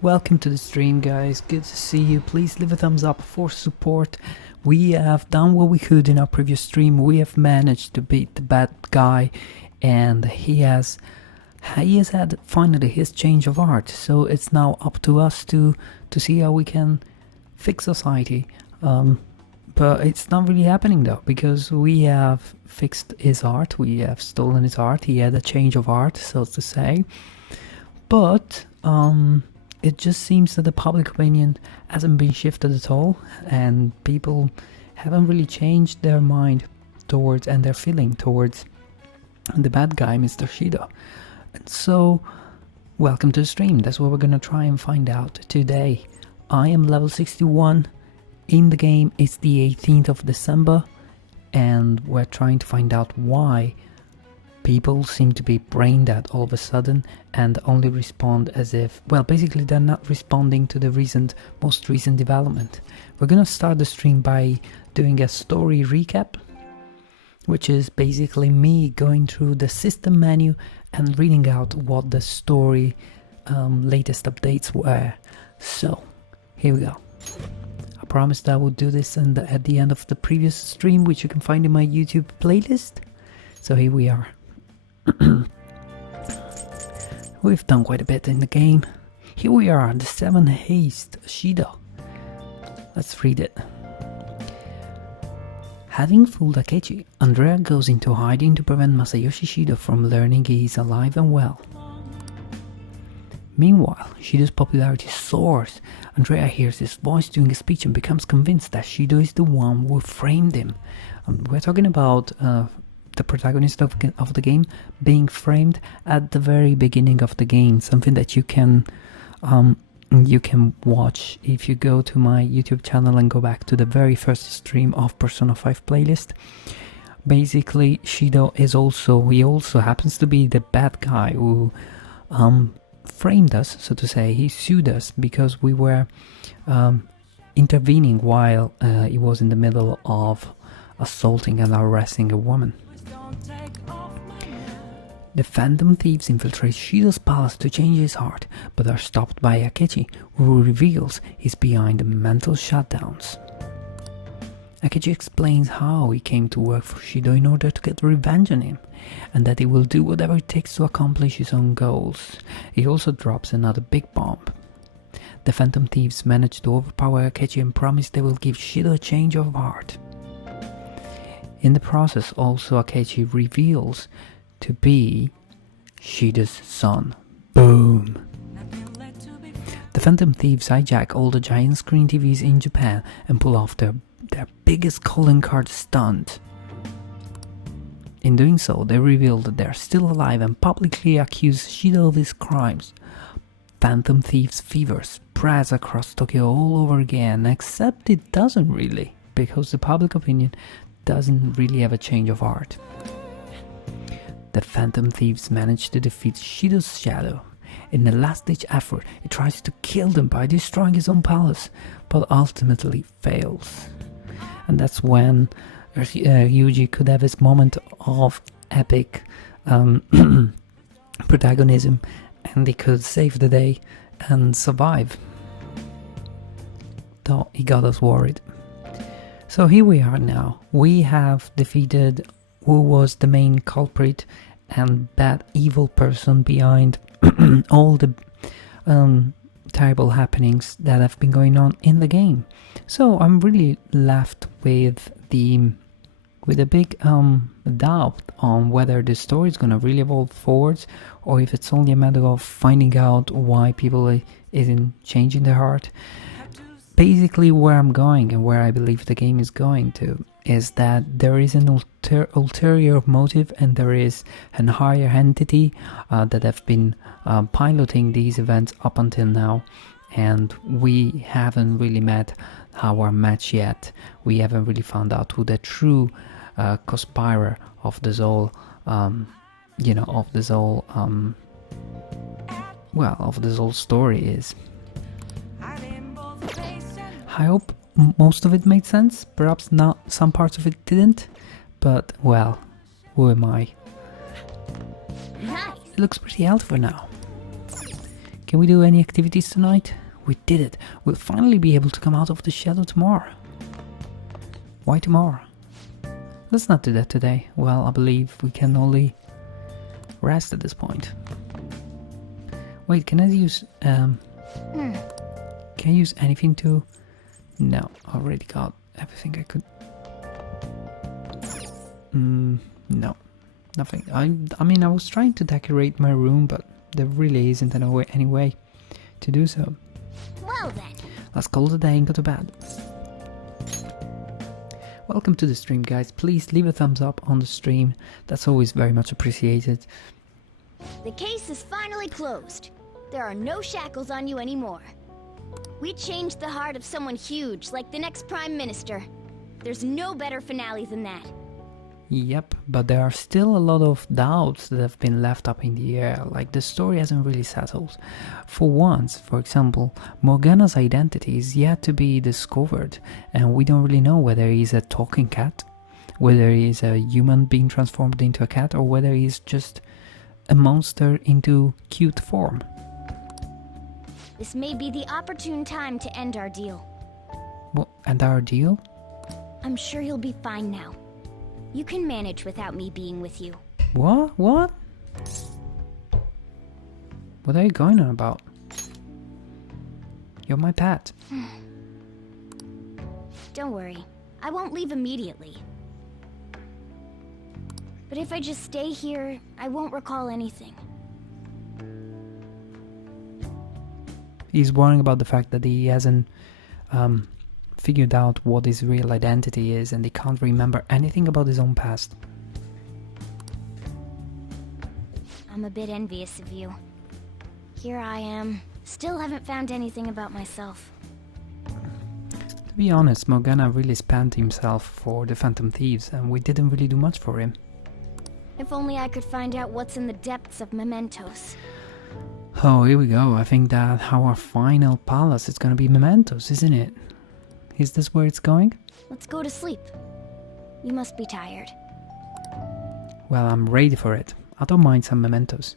Welcome to the stream, guys. Good to see you. Please leave a thumbs up for support. We have done what we could in our previous stream. We have managed to beat the bad guy, and he has had finally his change of heart. So it's now up to us to see how we can fix society. But it's not really happening though, because we have fixed his heart. We have stolen his heart. He had a change of heart, so to say. But it just seems that the public opinion hasn't been shifted at all, and people haven't really changed their mind towards and their feeling towards the bad guy, Mr. Shido. And so, welcome to the stream. That's what we're gonna try and find out today. I am level 61 in the game. It's the 18th of December, and we're trying to find out why people seem to be brain dead all of a sudden and only respond as if, well, basically they're not responding to the most recent development. We're gonna start the stream by doing a story recap, which is basically me going through the system menu and reading out what the story latest updates were. So, here we go. I promised I would do this at the end of the previous stream, which you can find in my YouTube playlist. So here we are. We've done quite a bit in the game. Here we are, the 7 Haste Shido. Let's read it. Having fooled Akechi, Andrea goes into hiding to prevent Masayoshi Shido from learning he is alive and well. Meanwhile, Shido's popularity soars. Andrea hears his voice during a speech and becomes convinced that Shido is the one who framed him. We're talking about the protagonist of the game being framed at the very beginning of the game, something that you can watch if you go to my YouTube channel and go back to the very first stream of Persona 5 playlist. Basically, Shido also happens to be the bad guy who framed us, so to say. He sued us because we were intervening while he was in the middle of assaulting and harassing a woman. The Phantom Thieves infiltrate Shido's palace to change his heart, but are stopped by Akechi, who reveals he's behind the mental shutdowns. Akechi explains how he came to work for Shido in order to get revenge on him, and that he will do whatever it takes to accomplish his own goals. He also drops another big bomb. The Phantom Thieves manage to overpower Akechi and promise they will give Shido a change of heart. In the process, also Akechi reveals to be Shido's son. Boom! The Phantom Thieves hijack all the giant screen TVs in Japan and pull off their biggest calling card stunt. In doing so, they reveal that they are still alive and publicly accuse Shido of his crimes. Phantom Thieves fever spreads across Tokyo all over again, except it doesn't really, because the public opinion doesn't really have a change of heart. The Phantom Thieves manage to defeat Shido's shadow. In a last-ditch effort, he tries to kill them by destroying his own palace, but ultimately fails. And that's when Ryuji could have his moment of epic protagonism, and he could save the day and survive. Though he got us worried. So here we are now. We have defeated who was the main culprit and bad evil person behind all the terrible happenings that have been going on in the game. So I'm really left with a big doubt on whether the story is gonna really evolve forwards, or if it's only a matter of finding out why people isn't changing their heart. Basically, where I'm going and where I believe the game is going to is that there is an ulterior motive, and there is an higher entity that have been piloting these events up until now, and we haven't really met our match yet. We haven't really found out who the true conspirator of this whole, of this whole story is. I hope most of it made sense. Perhaps not, some parts of it didn't, but well, who am I? It looks pretty healthy for now. Can we do any activities tonight? We did it. We'll finally be able to come out of the shadow tomorrow. Why tomorrow? Let's not do that today. Well, I believe we can only rest at this point. Wait, can I use... Can I use anything to... No, I already got everything I could... No, nothing. I mean, I was trying to decorate my room, but there really isn't any way to do so. Well then. Let's call it a day and go to bed. Welcome to the stream, guys. Please leave a thumbs up on the stream. That's always very much appreciated. The case is finally closed. There are no shackles on you anymore. We changed the heart of someone huge, like the next Prime Minister. There's no better finale than that. Yep, but there are still a lot of doubts that have been left up in the air, like the story hasn't really settled. For once, for example, Morgana's identity is yet to be discovered, and we don't really know whether he's a talking cat, whether he's a human being transformed into a cat, or whether he's just a monster into cute form. This may be the opportune time to end our deal. What, and our deal? I'm sure you'll be fine now. You can manage without me being with you. What? What? What are you going on about? You're my pet. Don't worry. I won't leave immediately. But if I just stay here, I won't recall anything. He's worrying about the fact that he hasn't figured out what his real identity is, and he can't remember anything about his own past. I'm a bit envious of you. Here I am, still haven't found anything about myself. To be honest, Morgana really spent himself for the Phantom Thieves, and we didn't really do much for him. If only I could find out what's in the depths of mementos. Oh, here we go. I think that our final palace is gonna be mementos, isn't it? Is this where it's going? Let's go to sleep. You must be tired. Well, I'm ready for it. I don't mind some mementos.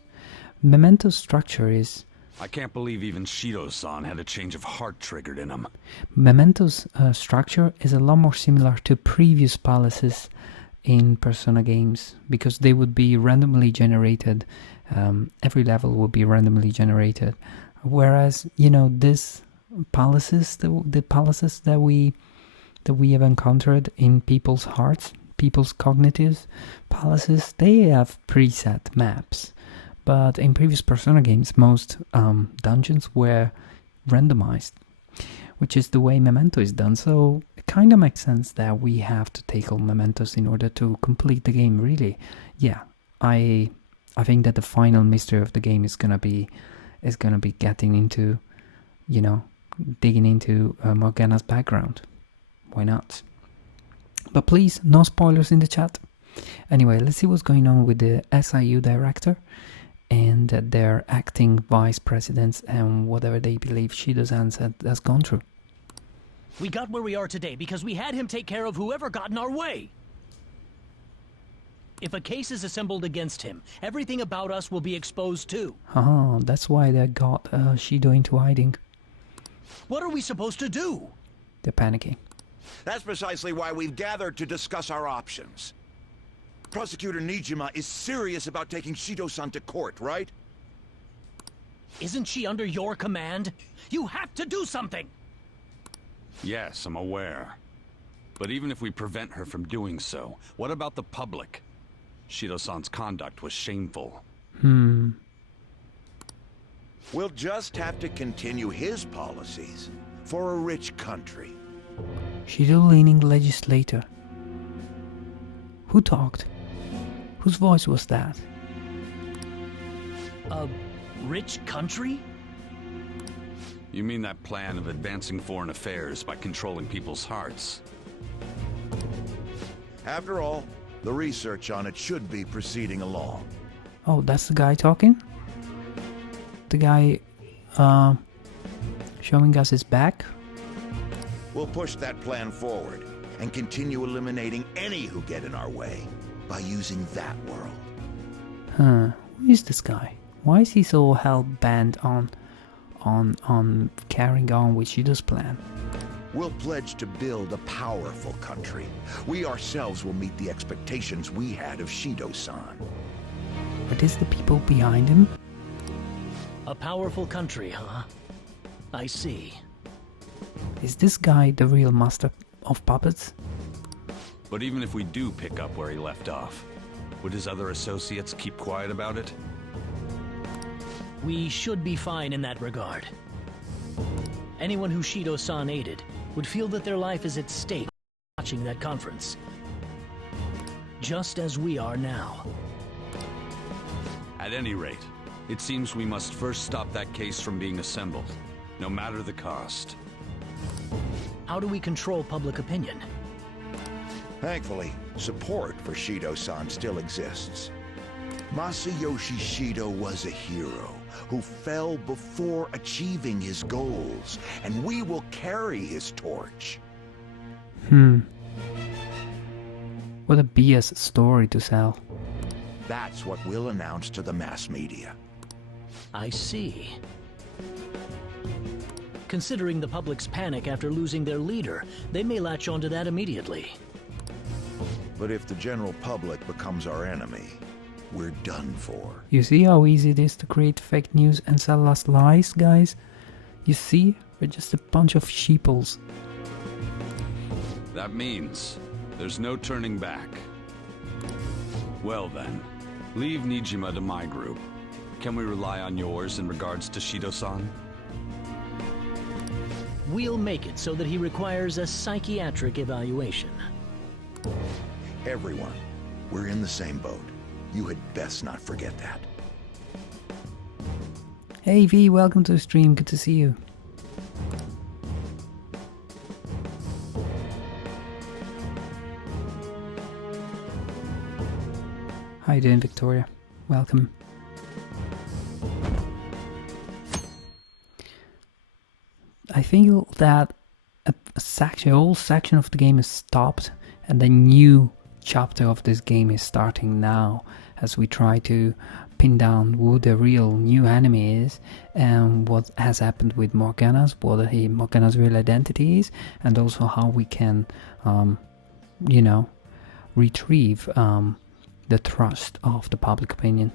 Memento's structure is... I can't believe even Shido-san had a change of heart triggered in him. Memento's structure is a lot more similar to previous palaces in Persona games, because they would be randomly generated. Every level would be randomly generated. Whereas, you know, this... palaces, the palaces that we have encountered in people's hearts, people's cognitive palaces, they have preset maps. But in previous Persona games, most dungeons were randomized, which is the way Memento is done. So it kind of makes sense that we have to take all mementos in order to complete the game. Really, yeah. I think that the final mystery of the game is gonna be getting into, you know, digging into Morgana's background. Why not? But please, no spoilers in the chat. Anyway, let's see what's going on with the SIU director and their acting vice presidents and whatever they believe Shido-san has gone through. We got where we are today because we had him take care of whoever got in our way. If a case is assembled against him, everything about us will be exposed too. Oh, that's why they got Shido into hiding. What are we supposed to do? They're panicking. That's precisely why we've gathered to discuss our options. Prosecutor Nijima is serious about taking Shido-san to court, right? Isn't she under your command? You have to do something! Yes, I'm aware. But even if we prevent her from doing so, what about the public? Shido-san's conduct was shameful. We'll just have to continue his policies for a rich country. Shido-leaning legislator. Who talked? Whose voice was that? A rich country? You mean that plan of advancing foreign affairs by controlling people's hearts? After all, the research on it should be proceeding along. Oh, that's the guy talking? The guy showing us his back? We'll push that plan forward and continue eliminating any who get in our way by using that world. Huh, who is this guy? Why is he so hell-bent on on carrying on with Shido's plan. We'll pledge to build a powerful country. We ourselves will meet the expectations we had of Shido-san. Are these the people behind him? A powerful country, huh? I see. Is this guy the real master of puppets? But even if we do pick up where he left off, would his other associates keep quiet about it? We should be fine in that regard. Anyone who Shido-san aided would feel that their life is at stake watching that conference. Just as we are now. At any rate, it seems we must first stop that case from being assembled, no matter the cost. How do we control public opinion? Thankfully, support for Shido-san still exists. Masayoshi Shido was a hero who fell before achieving his goals, and we will carry his torch. What a BS story to sell. That's what we'll announce to the mass media. I see. Considering the public's panic after losing their leader, they may latch onto that immediately. But if the general public becomes our enemy, we're done for. You see how easy it is to create fake news and sell us lies, guys? You see? We're just a bunch of sheeples. That means there's no turning back. Well then, leave Nijima to my group. Can we rely on yours in regards to Shido-san? We'll make it so that he requires a psychiatric evaluation. Everyone, we're in the same boat. You had best not forget that. Hey V, welcome to the stream, good to see you. How you doing, Victoria? Welcome. I think that a whole section of the game is stopped, and the new chapter of this game is starting now, as we try to pin down who the real new enemy is, and what has happened with Morgana's, what Morgana's real identity is, and also how we can, you know, retrieve the trust of the public opinion.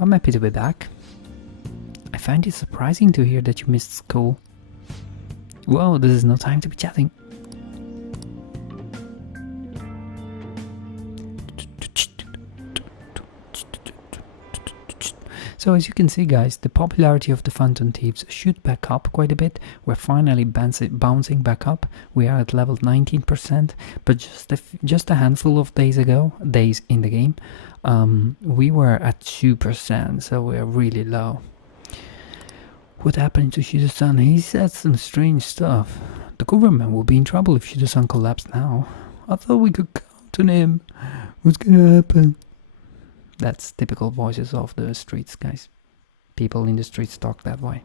I'm happy to be back. I find it surprising to hear that you missed school. Whoa, this is no time to be chatting. So as you can see, guys, the popularity of the Phantom Thieves shoot back up quite a bit. We're finally bouncing back up. We are at level 19%, but just a handful of days in the game, we were at 2%, so we're really low. What happened to Shido-san? He said some strange stuff. The government will be in trouble if Shido-san collapsed now. I thought we could count on him. What's gonna happen? That's typical voices of the streets, guys. People in the streets talk that way.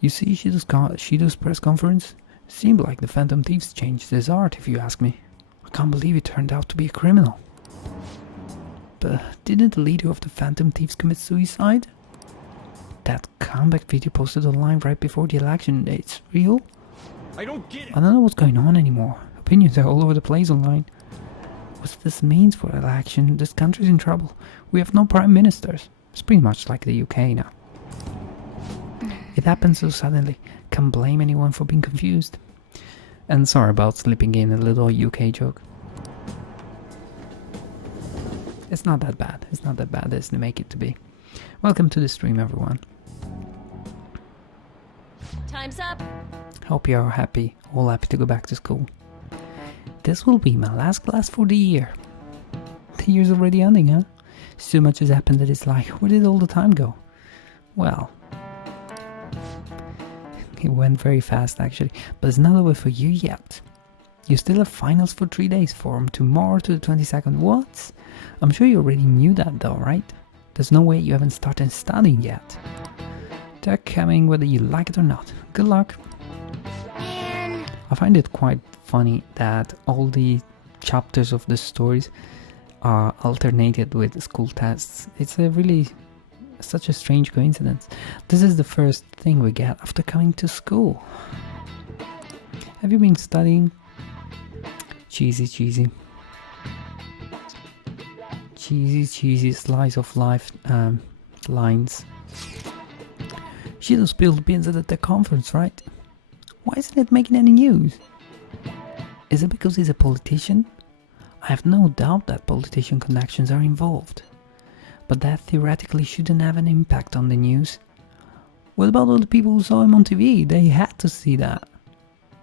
You see Shido's press conference? Seemed like the Phantom Thieves changed his art, if you ask me. I can't believe he turned out to be a criminal. But didn't the leader of the Phantom Thieves commit suicide? That comeback video posted online right before the election, it's real? I don't get it. I don't know what's going on anymore. Opinions are all over the place online. What this means for election, this country's in trouble. We have no prime ministers. It's pretty much like the UK now. It happened so suddenly. Can't blame anyone for being confused. And sorry about slipping in a little UK joke. It's not that bad. It's not that bad as they make it to be. Welcome to the stream, everyone. Time's up. Hope you are happy, all happy to go back to school. This will be my last class for the year. The year's already ending, huh? So much has happened that it's like, where did all the time go? Well, it went very fast actually, but it's not over for you yet. You still have finals for 3 days, from tomorrow to the 22nd. What? I'm sure you already knew that though, right? There's no way you haven't started studying yet. They're coming whether you like it or not. Good luck. I find it quite funny that all the chapters of the stories are alternated with school tests. It's a really such a strange coincidence. This is the first thing we get after coming to school. Have you been studying? Cheesy, cheesy. Cheesy, cheesy slice of life lines. Shido spilled beans at the conference, right? Why isn't it making any news? Is it because he's a politician? I have no doubt that politician connections are involved. But that theoretically shouldn't have an impact on the news. What about all the people who saw him on TV? They had to see that.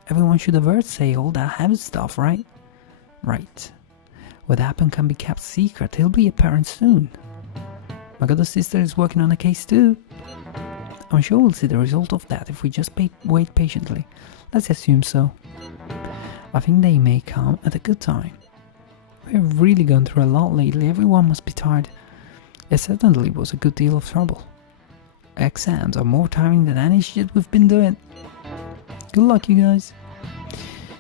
Everyone should have heard say all that heavy stuff, right? Right. What happened can be kept secret. He'll be apparent soon. My other sister is working on a case too. I'm sure we'll see the result of that if we just wait patiently. Let's assume so. I think they may come at a good time. We've really gone through a lot lately. Everyone must be tired. It certainly was a good deal of trouble. Exams are more tiring than any shit we've been doing. Good luck, you guys.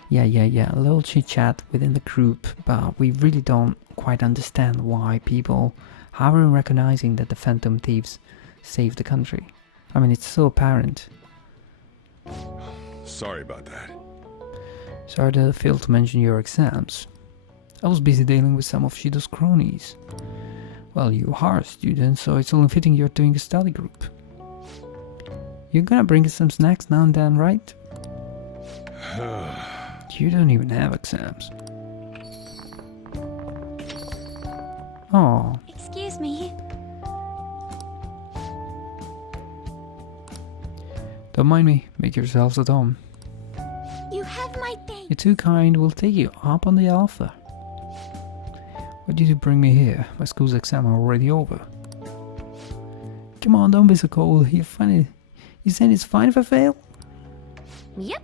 Yeah. A little chit chat within the group, but we really don't quite understand why people aren't recognizing that the Phantom Thieves saved the country. I mean, it's so apparent. Sorry about that. Sorry that I failed to mention your exams. I was busy dealing with some of Shido's cronies. Well, you are a student, so it's only fitting you're doing a study group. You're gonna bring us some snacks now and then, right? You don't even have exams. Oh. Excuse me. Don't mind me. Make yourselves at home. You have my thing. You're too kind. We'll take you up on the offer. Why did you bring me here? My school's exam are already over. Come on, don't be so cold. You saying it's fine if I fail? Yep.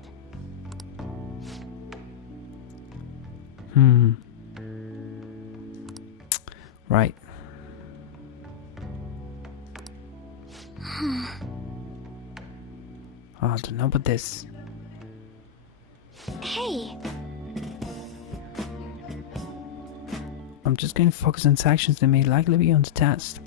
Right. I don't know about this. Hey. I'm just going to focus on sections that may likely be on the test.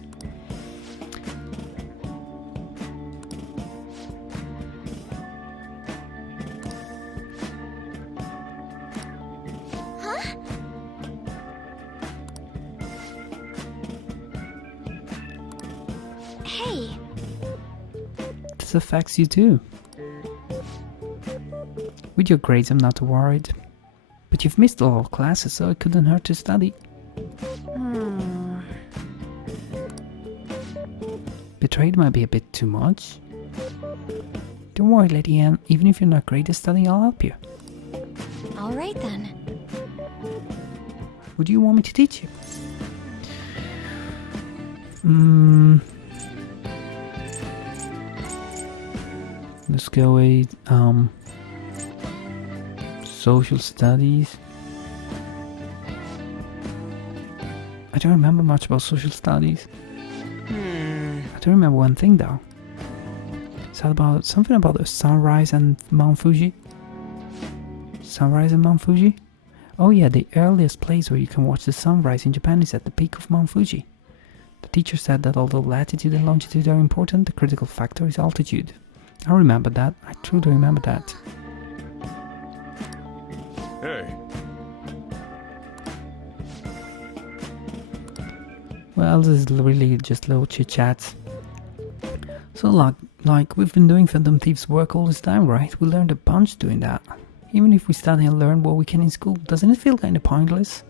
Huh? Hey. This affects you too. With your grades, I'm not too worried. But you've missed a lot of classes, so it couldn't hurt to study. Betrayed might be a bit too much. Don't worry, Lady Anne. Even if you're not great at studying, I'll help you. All right then. What do you want me to teach you? Let's go with social studies. I don't remember much about social studies. I do remember one thing though. Is that about something about the sunrise and Mount Fuji? Sunrise and Mount Fuji? Oh yeah, the earliest place where you can watch the sunrise in Japan is at the peak of Mount Fuji. The teacher said that although latitude and longitude are important, the critical factor is altitude. I remember that. I truly remember that. Hey. Well, this is really just little chit-chats. So like we've been doing Phantom Thieves work all this time, right? We learned a bunch doing that. Even if we study and learn what we can in school, doesn't it feel kinda pointless?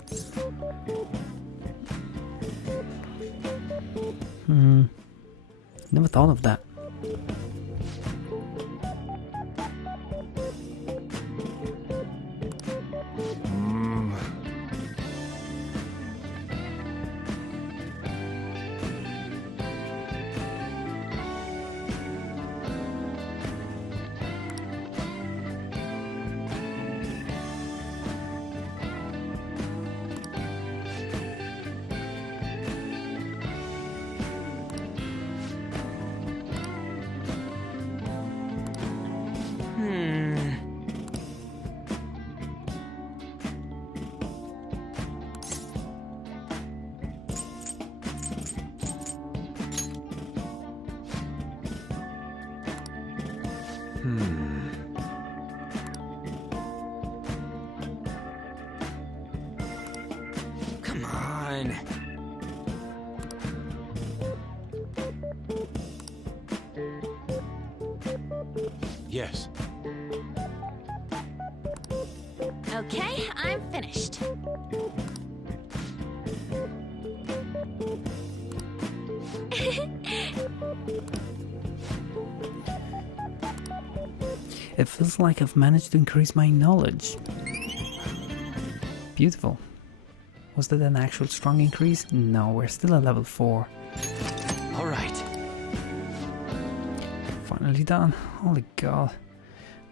Never thought of that. Come on. Yes. Okay, I'm finished. It feels like I've managed to increase my knowledge. Beautiful. Was that an actual strong increase? No, we're still at level 4. All right. Finally done. Holy god.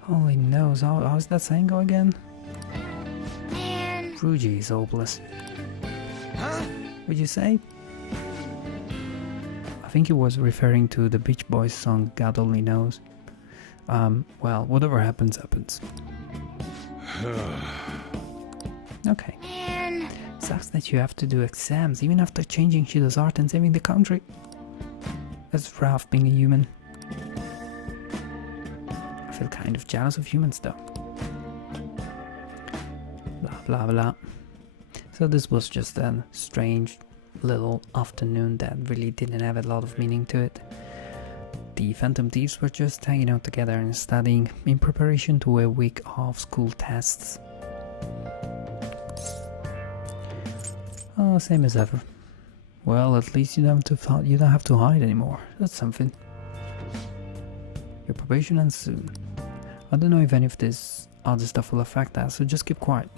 Holy nose. How's that saying go again? Man. Ruji is hopeless. Huh? Would you say? I think he was referring to the Beach Boys song God Only Knows. Well, whatever happens, happens. Okay. Man. Sucks that you have to do exams even after changing Shido's art and saving the country. That's rough being a human. I feel kind of jealous of humans though. Blah blah blah. So this was just a strange little afternoon that really didn't have a lot of meaning to it. The Phantom Thieves were just hanging out together and studying in preparation to a week of school tests. Oh, same as ever. Well, at least you don't have to hide anymore. That's something. Your probation ends soon. I don't know if any of this other stuff will affect that, so just keep quiet.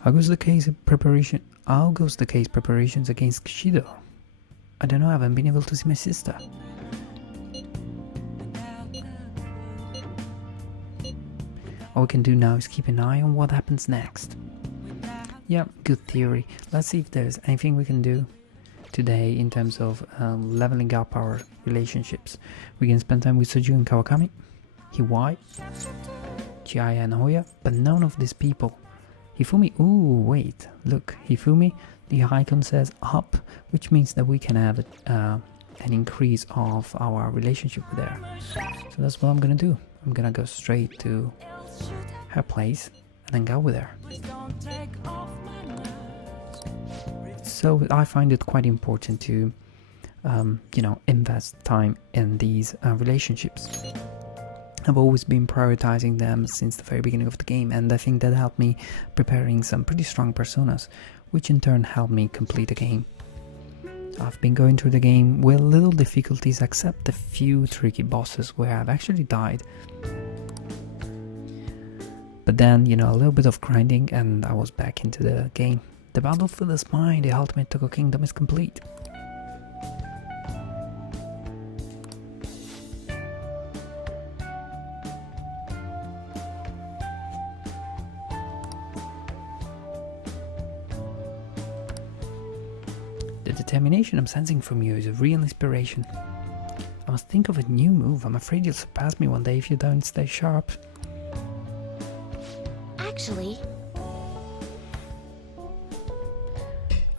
How goes the case preparations against Shido? I don't know, I haven't been able to see my sister. All we can do now is keep an eye on what happens next. Yeah, good theory. Let's see if there's anything we can do today in terms of leveling up our relationships. We can spend time with Soju and Kawakami, Hiwai, Chiaya and Hoya, but none of these people. Hifumi, ooh, wait, look, Hifumi, the icon says up, which means that we can have an increase of our relationship with her. So that's what I'm gonna do. I'm gonna go straight to her place and then go with her. So I find it quite important to, invest time in these relationships. I've always been prioritizing them since the very beginning of the game, and I think that helped me preparing some pretty strong personas, which in turn helped me complete the game. I've been going through the game with little difficulties except a few tricky bosses where I've actually died. But then, a little bit of grinding and I was back into the game. The battlefield is mine, the ultimate Toko Kingdom is complete. The determination I'm sensing from you is a real inspiration. I must think of a new move. I'm afraid you'll surpass me one day if you don't stay sharp. Actually...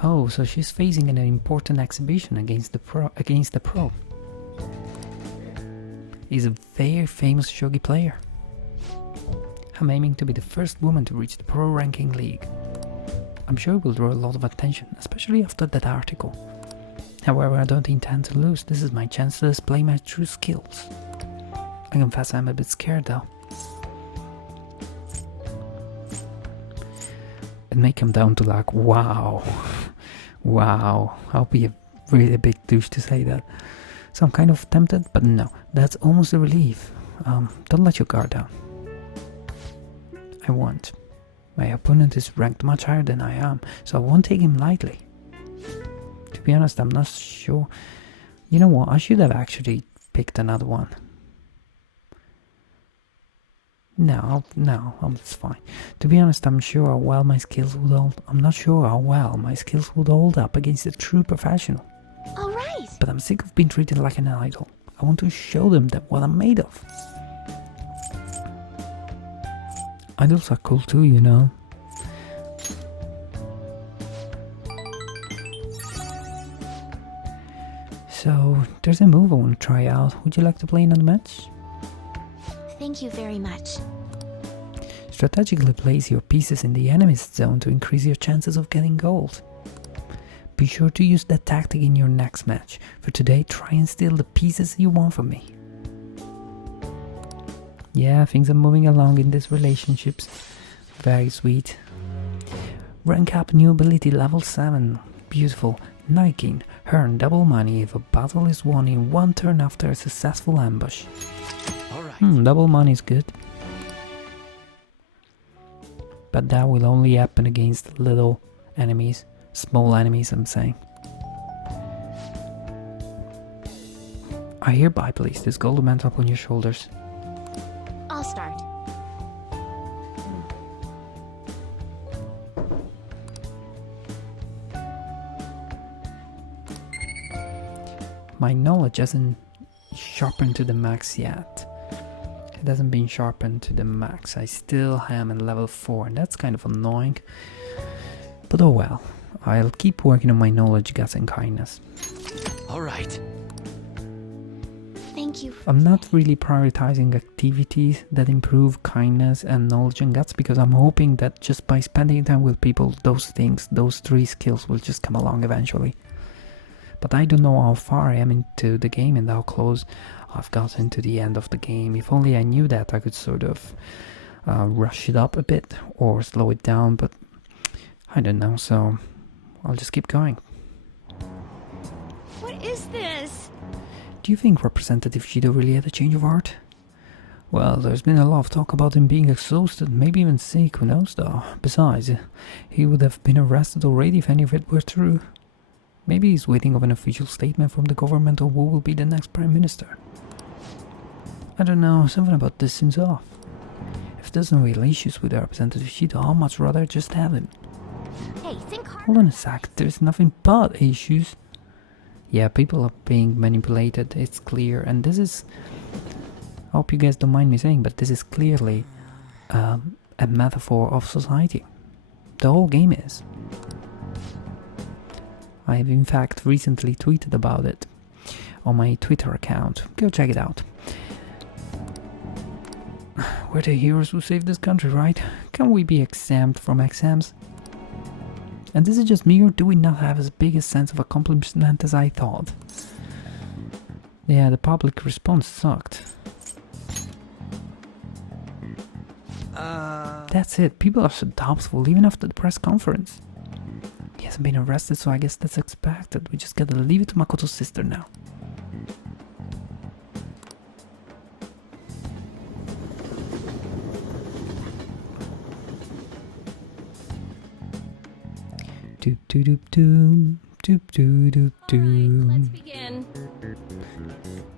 Oh, so she's facing an important exhibition against the pro. He's a very famous shogi player. I'm aiming to be the first woman to reach the pro ranking league. I'm sure it will draw a lot of attention, especially after that article. However, I don't intend to lose. This is my chance to display my true skills. I confess I'm a bit scared though. It may come down to like, wow. Wow, I'll be a really big douche to say that. So I'm kind of tempted, but no, that's almost a relief. Don't let your guard down. I won't. My opponent is ranked much higher than I am, so I won't take him lightly. To be honest, I'm not sure. You know what, I should have actually picked another one. No, it's fine. To be honest, I'm not sure how well my skills would hold up against a true professional. Alright! But I'm sick of being treated like an idol. I want to show them that what I'm made of. Idols are cool too, you know. So, there's a move I want to try out. Would you like to play another match? Thank you very much. Strategically place your pieces in the enemy's zone to increase your chances of getting gold. Be sure to use that tactic in your next match. For today, try and steal the pieces you want from me. Yeah, things are moving along in these relationships. Very sweet. Rank up new ability level 7. Beautiful. Niking. Earn double money if a battle is won in one turn after a successful ambush. Alright. Double money is good. But that will only happen against little enemies. Small enemies, I'm saying. I hereby place this golden mantle upon your shoulders. I'll start. My knowledge hasn't sharpened to the max yet. It hasn't been sharpened to the max. I still am at level 4 and that's kind of annoying. But oh well. I'll keep working on my knowledge, guts and kindness. Alright. Thank you. I'm not really prioritizing activities that improve kindness and knowledge and guts because I'm hoping that just by spending time with people, those things, those 3 skills will just come along eventually. But I don't know how far I am into the game and how close I've gotten to the end of the game. If only I knew that, I could sort of rush it up a bit or slow it down, but I don't know, so I'll just keep going. What is this? Do you think Representative Shido really had a change of heart? Well, there's been a lot of talk about him being exhausted, maybe even sick, who knows though. Besides, he would have been arrested already if any of it were true. Maybe he's waiting of an official statement from the government on who will be the next Prime Minister. I don't know, something about this seems off. If there's no real issues with Representative Shido, I'd much rather just have him. Hey, think hard. Hold on a sec, there's nothing but issues. Yeah, people are being manipulated, it's clear, and this is... I hope you guys don't mind me saying, but this is clearly a metaphor of society. The whole game is. I've in fact recently tweeted about it on my Twitter account. Go check it out. We're the heroes who saved this country, right? Can we be exempt from exams? And this is just me, or do we not have as big a sense of accomplishment as I thought? Yeah, the public response sucked. That's it, people are so doubtful even after the press conference. He hasn't been arrested, so I guess that's expected. We just gotta leave it to Makoto's sister now. Doop doop doop doop doop doop doop. Let's begin.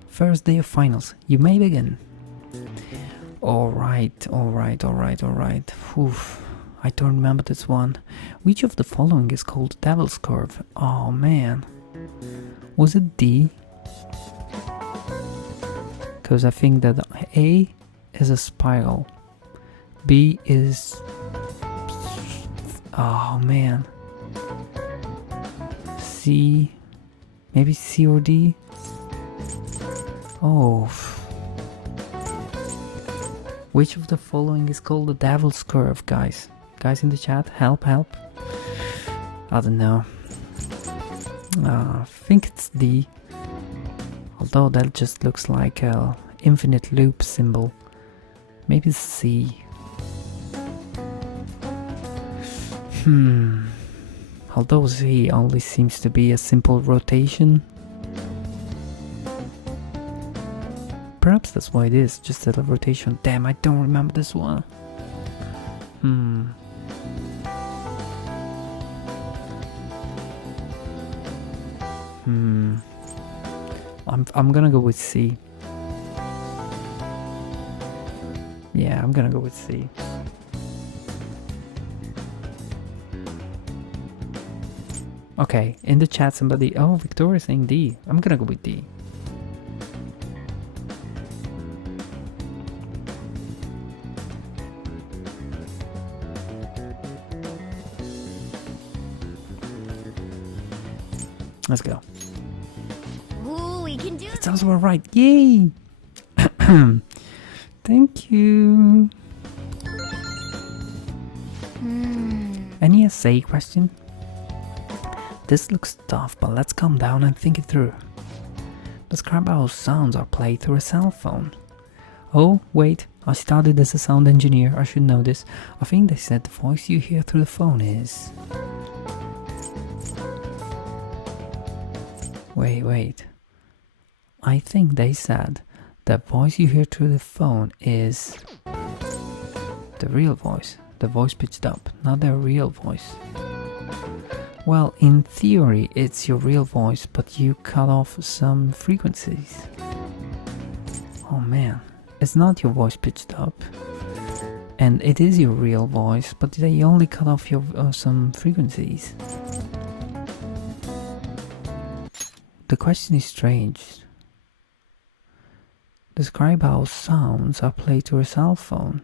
First day of finals. You may begin. Alright. Oof. I don't remember this one. Which of the following is called Devil's Curve? Oh man. Was it D? Because I think that A is a spiral. B is... Oh man. C... Maybe C or D? Oh... Which of the following is called the Devil's Curve, guys? Guys in the chat, help. I don't know. I think it's D. Although that just looks like a infinite loop symbol. Maybe it's C. Although Z only seems to be a simple rotation. Perhaps that's why it is, just a rotation. Damn, I don't remember this one. I'm gonna go with C. Yeah, I'm gonna go with C. Okay, in the chat somebody... Oh, Victoria's saying D. I'm gonna go with D. Ooh, can do That sounds about right. Yay! Thank you. Any essay question? This looks tough, but let's calm down and think it through. Describe how sounds are played through a cell phone. Oh, wait, I started as a sound engineer, I should know this. I think they said the voice you hear through the phone is... Wait. I think they said the voice you hear through the phone is... the real voice. The voice pitched up, not their real voice. Well, in theory, it's your real voice, but you cut off some frequencies. Oh man, it's not your voice pitched up. And it is your real voice, but they only cut off your some frequencies. The question is strange. Describe how sounds are played through a cell phone.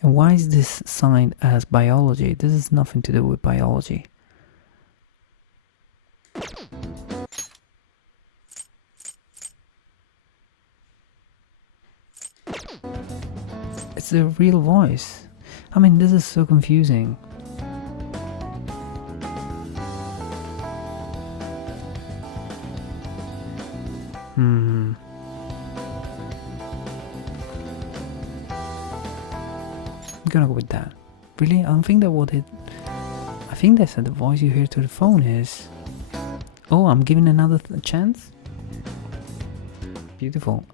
And why is this signed as biology? This has nothing to do with biology. It's the real voice. I mean, this is so confusing. I'm gonna go with that. Really? I don't think that what it... I think they said the voice you hear through the phone is... Oh, I'm giving another chance? Beautiful.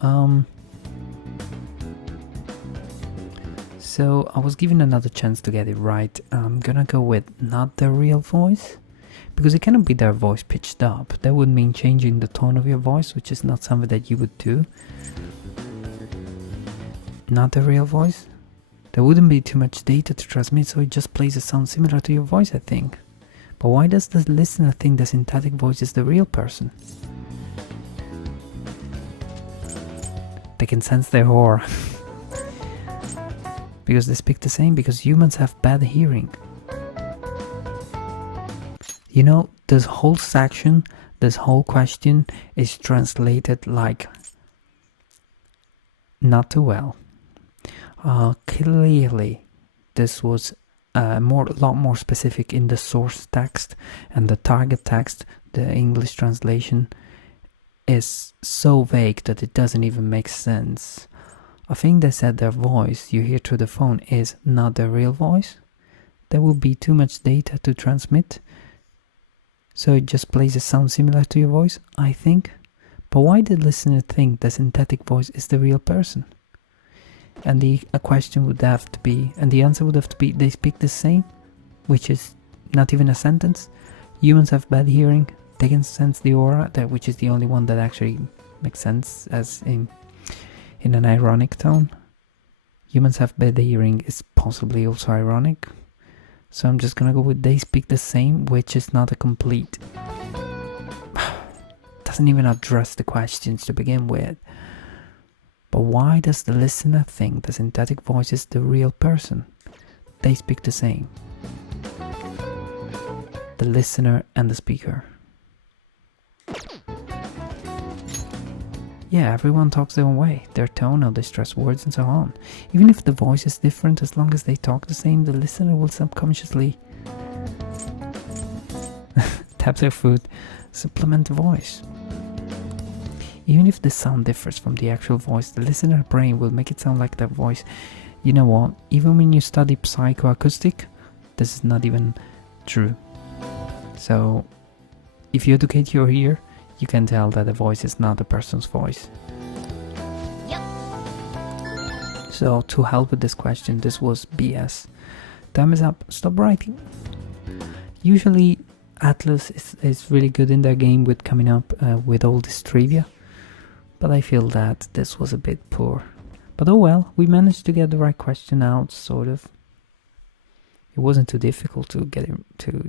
So, I was given another chance to get it right. I'm gonna go with not the real voice. Because it cannot be their voice pitched up. That would mean changing the tone of your voice, which is not something that you would do. Not the real voice. There wouldn't be too much data to transmit, so it just plays a sound similar to your voice, I think. But why does the listener think the synthetic voice is the real person? They can sense their horror. Because they speak the same, because humans have bad hearing. You know, this whole section, this whole question is translated like not too well. Clearly, this was a lot more specific in the source text, and the target text, the English translation, is so vague that it doesn't even make sense. I think they said their voice you hear through the phone is not their real voice. There will be too much data to transmit, so it just plays a sound similar to your voice, I think. But why did the listener think the synthetic voice is the real person? And the question would have to be, and the answer would have to be, they speak the same, which is not even a sentence. Humans have bad hearing, they can sense the aura, which is the only one that actually makes sense, as in an ironic tone. Humans have bad hearing is possibly also ironic. So I'm just gonna go with they speak the same, which is not a complete... doesn't even address the questions to begin with. But why does the listener think the synthetic voice is the real person? They speak the same. The listener and the speaker. Yeah, everyone talks their own way, their tone, how they stress words and so on. Even if the voice is different, as long as they talk the same, the listener will subconsciously tap their foot, supplement the voice. Even if the sound differs from the actual voice, the listener brain will make it sound like that voice. You know what? Even when you study psychoacoustic, this is not even true. So, if you educate your ear, you can tell that the voice is not a person's voice. Yep. So, to help with this question, this was BS. Time is up. Stop writing. Usually, Atlas is really good in their game with coming up with all this trivia. But I feel that this was a bit poor. But oh well, we managed to get the right question out, sort of. It wasn't too difficult to get it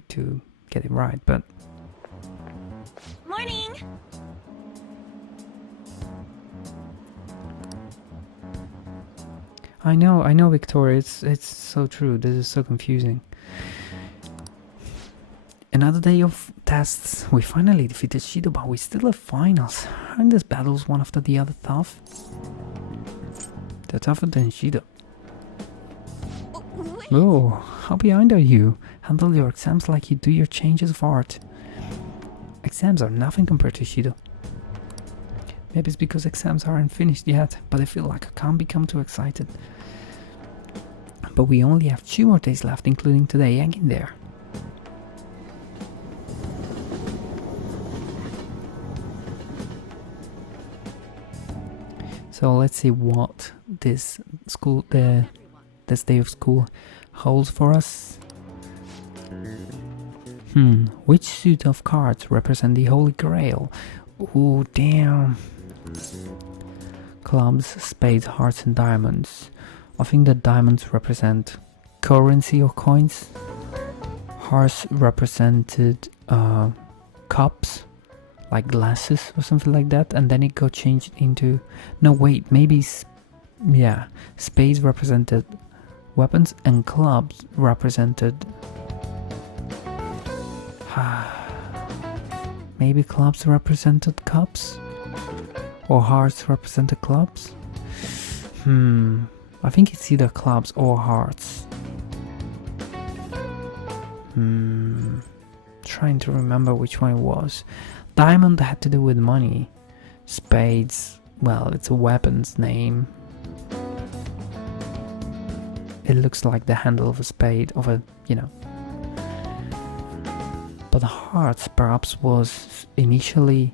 to get it right, but... Morning! I know, Victoria. It's so true. This is so confusing. Another day of tests. We finally defeated Shido, but we still have finals. Aren't these battles one after the other tough? They're tougher than Shido. Oh, how behind are you? Handle your exams like you do your changes of art. Exams are nothing compared to Shido. Maybe it's because exams aren't finished yet, but I feel like I can't become too excited. But we only have 2 more days left, including today. Hang in there. So let's see what this day of school holds for us. Which suit of cards represent the Holy Grail? Oh, damn. Clubs, spades, hearts, and diamonds. I think that diamonds represent currency or coins. Hearts represented cups, like glasses or something like that, and then it got changed into... No, wait, maybe... Yeah, spades represented weapons and clubs represented... Maybe clubs represented cups? Or hearts represented clubs? I think it's either clubs or hearts. Trying to remember which one it was. Diamond had to do with money. Spades, well, it's a weapon's name. It looks like the handle of a spade, of a, you know. But the hearts perhaps was initially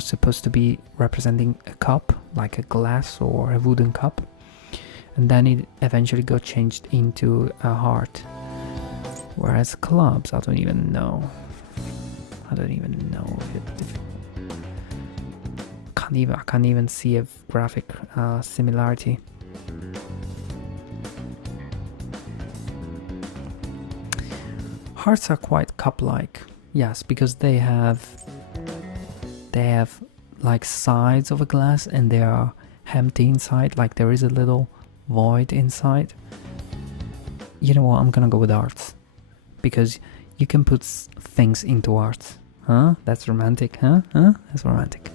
supposed to be representing a cup, like a glass or a wooden cup, and then it eventually got changed into a heart. Whereas clubs, I don't even know. I can't even see a graphic similarity. Hearts are quite cup-like, yes, because they have like sides of a glass and they are empty inside, like there is a little void inside. You know what, I'm gonna go with hearts, because you can put things into hearts. Huh? That's romantic, huh? That's romantic.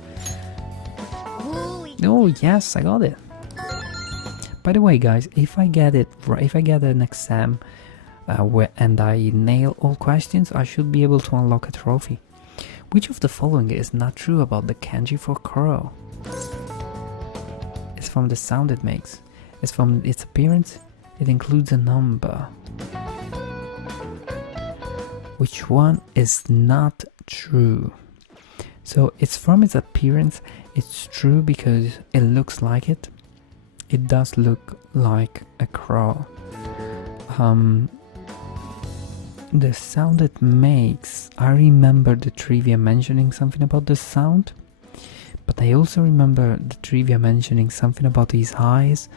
Oh yes, I got it. By the way, guys, if I get it right, if I get an exam and I nail all questions, I should be able to unlock a trophy. Which of the following is not true about the kanji for crow? It's from the sound it makes. It's from its appearance. It includes a number. Which one is not true? So it's from its appearance. It's true because it looks like it. It does look like a crow. The sound it makes, I remember the trivia mentioning something about the sound, but I also remember the trivia mentioning something about his eyes,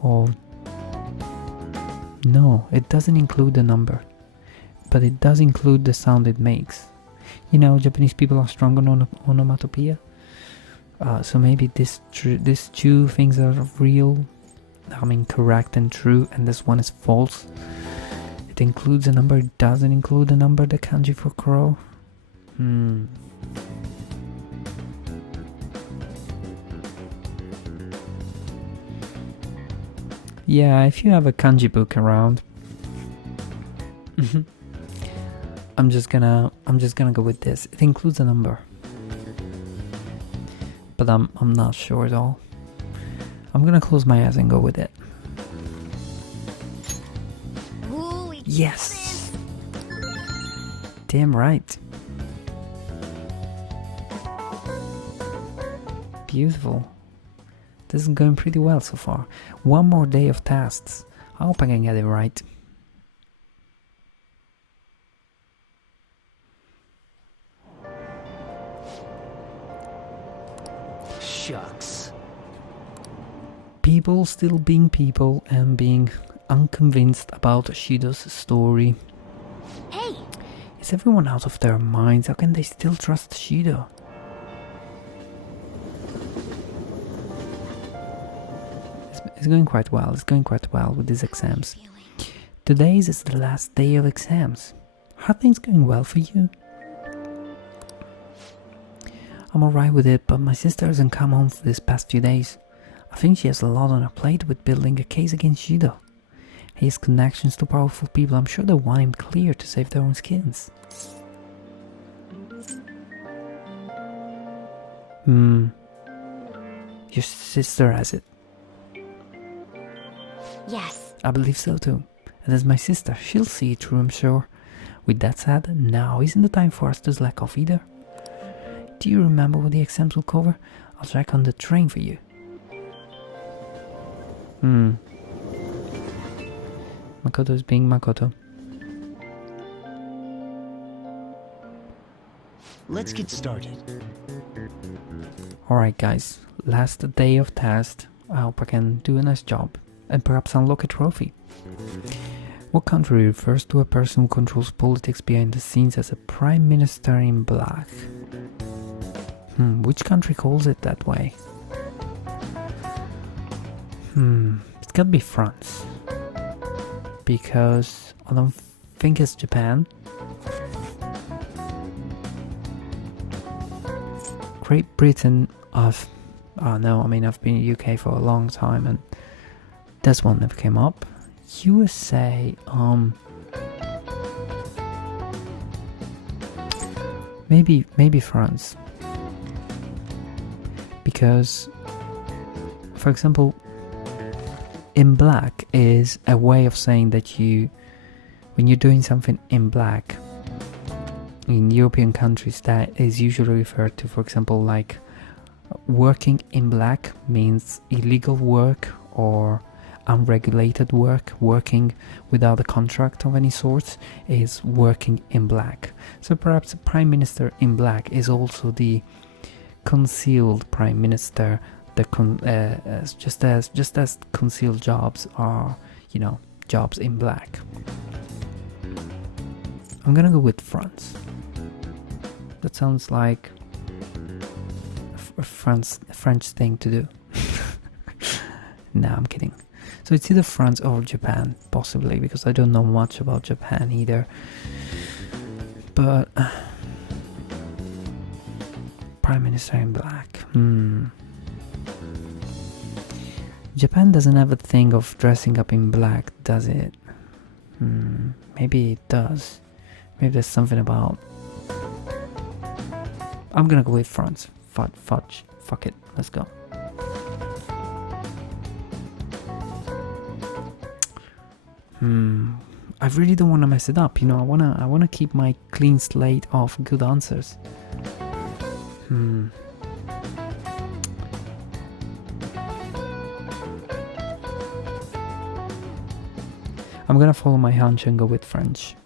or... No, it doesn't include the number, but it does include the sound it makes. You know, Japanese people are strong on onomatopoeia, so maybe these 2 things are real, I mean correct and true, and this one is false. It includes a number, it doesn't include a number, the kanji for crow. Yeah, if you have a kanji book around, I'm just gonna go with this. It includes a number, but I'm not sure at all. I'm gonna close my eyes and go with it. Yes! Damn right. Beautiful. This is going pretty well so far. One more day of tests. I hope I can get it right. Shucks. People still being people and being unconvinced about Shido's story. Hey! Is everyone out of their minds? How can they still trust Shido? it's going quite well. It's going quite well with these exams. Today's is the last day of exams. Are things going well for you? I'm alright with it, but my sister hasn't come home for these past few days. I think she has a lot on her plate with building a case against Shido. He has connections to powerful people. I'm sure they want him clear to save their own skins. Your sister has it. Yes. I believe so too. And as my sister, she'll see it through, I'm sure. With that said, now isn't the time for us to slack off either. Do you remember what the exams will cover? I'll check on the train for you. Makoto is being Makoto. Let's get started. Alright guys, last day of test. I hope I can do a nice job and perhaps unlock a trophy. What country refers to a person who controls politics behind the scenes as a prime minister in black? Which country calls it that way? It's gotta be France. Because I don't think it's Japan. Great Britain, I've been in UK for a long time and this one never came up. USA, maybe France. Because, for example, in black is a way of saying that when you're doing something in black, in European countries that is usually referred to, for example, like working in black means illegal work or unregulated work, working without a contract of any sort is working in black. So perhaps Prime Minister in black is also the concealed Prime Minister, just as concealed jobs are, jobs in black. I'm gonna go with France. That sounds like a French thing to do. Nah, I'm kidding. So it's either France or Japan, possibly, because I don't know much about Japan either. But Prime Minister in black. Japan doesn't have a thing of dressing up in black, does it? Maybe it does. Maybe there's something about... I'm gonna go with France. Fudge. Fuck it. Let's go. I really don't want to mess it up, I wanna keep my clean slate of good answers. I'm gonna follow my hunch and go with French.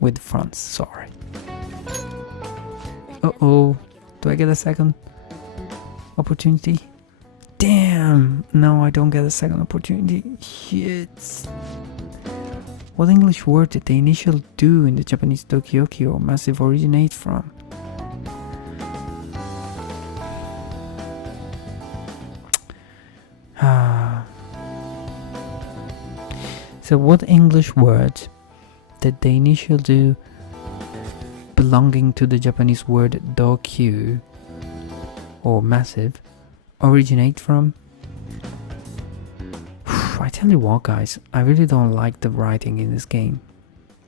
With France, sorry. Uh-oh. Do I get a second opportunity? Damn! No, I don't get a second opportunity. Shit. What English word did the initial do in the Japanese Dokioki or massive originate from? So what English word did the initial do belonging to the Japanese word dokyu or massive originate from? I tell you what guys, I really don't like the writing in this game.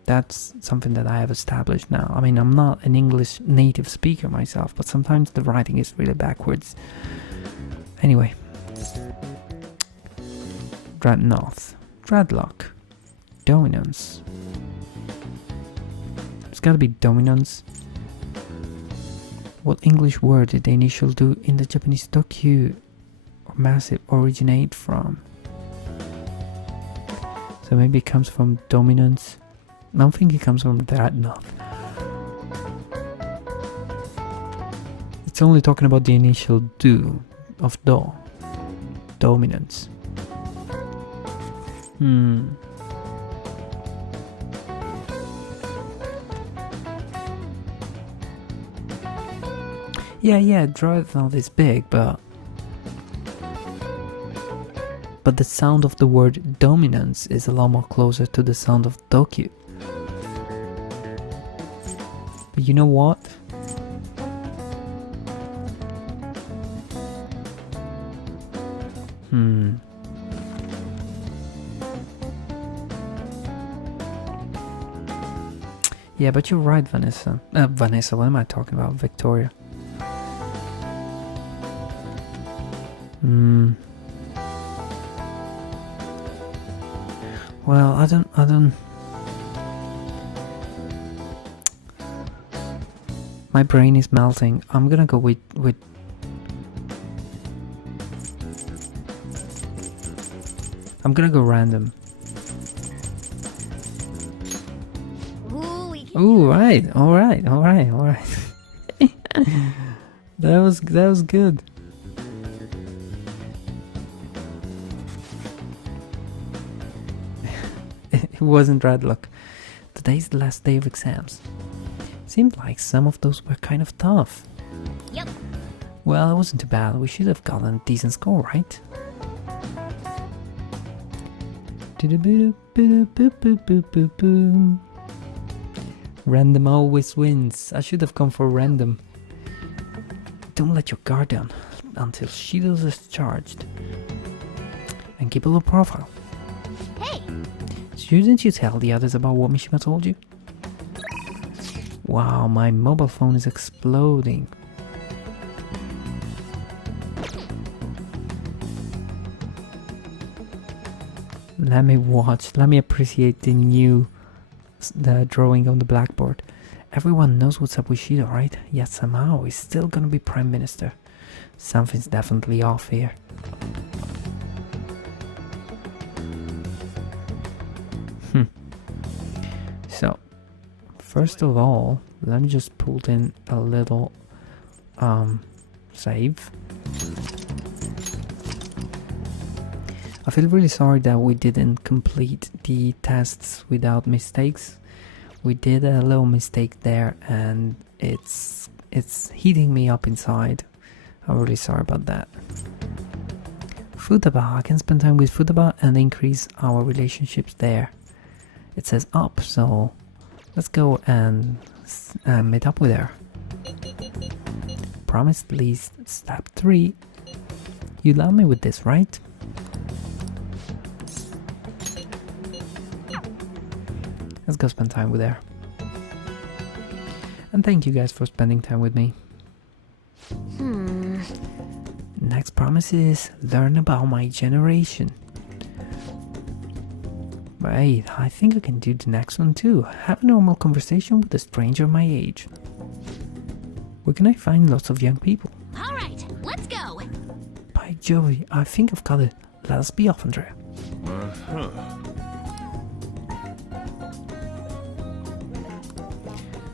That's something that I have established now. I mean, I'm not an English native speaker myself, but sometimes the writing is really backwards. Anyway. Dreadnought, Dreadlock, Dominance. It's gotta be dominance. What English word did the initial do in the Japanese dokyu or massive originate from? So maybe it comes from dominance. I don't think it comes from Dreadnought. It's only talking about the initial do of do. Dominance. Yeah, Dreadnought is big, but but the sound of the word dominance is a lot more closer to the sound of Tokyo. But you know what? Yeah, but you're right, Vanessa. Vanessa, what am I talking about? Victoria. Well, I don't. My brain is melting. I'm gonna go with. I'm gonna go random. Ooh, right. All right. That was good. It wasn't red luck. Today's the last day of exams. Seemed like some of those were kind of tough. Yep. Well, it wasn't too bad. We should have gotten a decent score, right? Random always wins. I should have gone for random. Don't let your guard down until Shidos is charged. And keep a low profile. Hey! Shouldn't you tell the others about what Mishima told you? Wow, my mobile phone is exploding. Let me watch, let me appreciate the drawing on the blackboard. Everyone knows what's up with Shido, right? Yet somehow he's still gonna be Prime Minister. Something's definitely off here. So, first of all, let me just pull in a little save. I feel really sorry that we didn't complete the tests without mistakes. We did a little mistake there and it's heating me up inside. I'm really sorry about that. Futaba, I can spend time with Futaba and increase our relationships there. It says up, so let's go and meet up with her. Promised list, step 3. You love me with this, right? Let's go spend time with her. And thank you guys for spending time with me. Next promise is learn about my generation. Wait, I think I can do the next one too. Have a normal conversation with a stranger my age. Where can I find lots of young people? Alright, let's go! By Joey, I think I've got it. Let us be off, Andrea.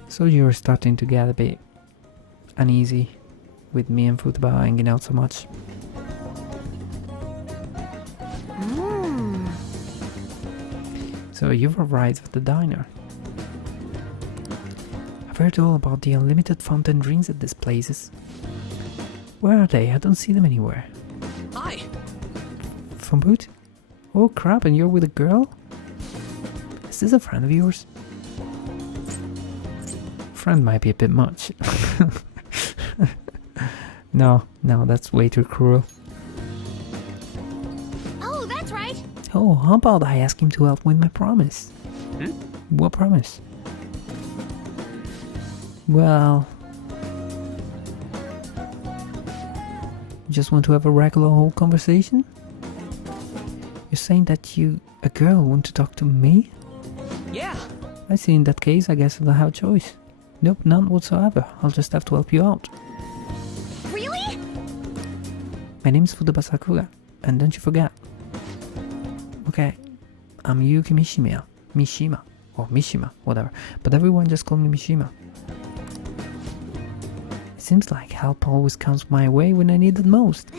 So you're starting to get a bit uneasy with me and Futaba hanging out so much. So you've arrived at the diner. I've heard all about the unlimited fountain drinks at these places. Where are they? I don't see them anywhere. Hi. FromBOOT? Oh crap, and you're with a girl? Is this a friend of yours? Friend might be a bit much. No, that's way too cruel. Oh, that's right! Oh, how about I ask him to help with my promise? What promise? Well... just want to have a regular whole conversation? You're saying that a girl, want to talk to me? Yeah. I see, in that case, I guess I don't have a choice. Nope, none whatsoever. I'll just have to help you out. Really? My name's Futaba Sakura, and don't you forget. Okay, I'm Yuki Mishima, or Mishima, whatever, but everyone just call me Mishima. It seems like help always comes my way when I need it most.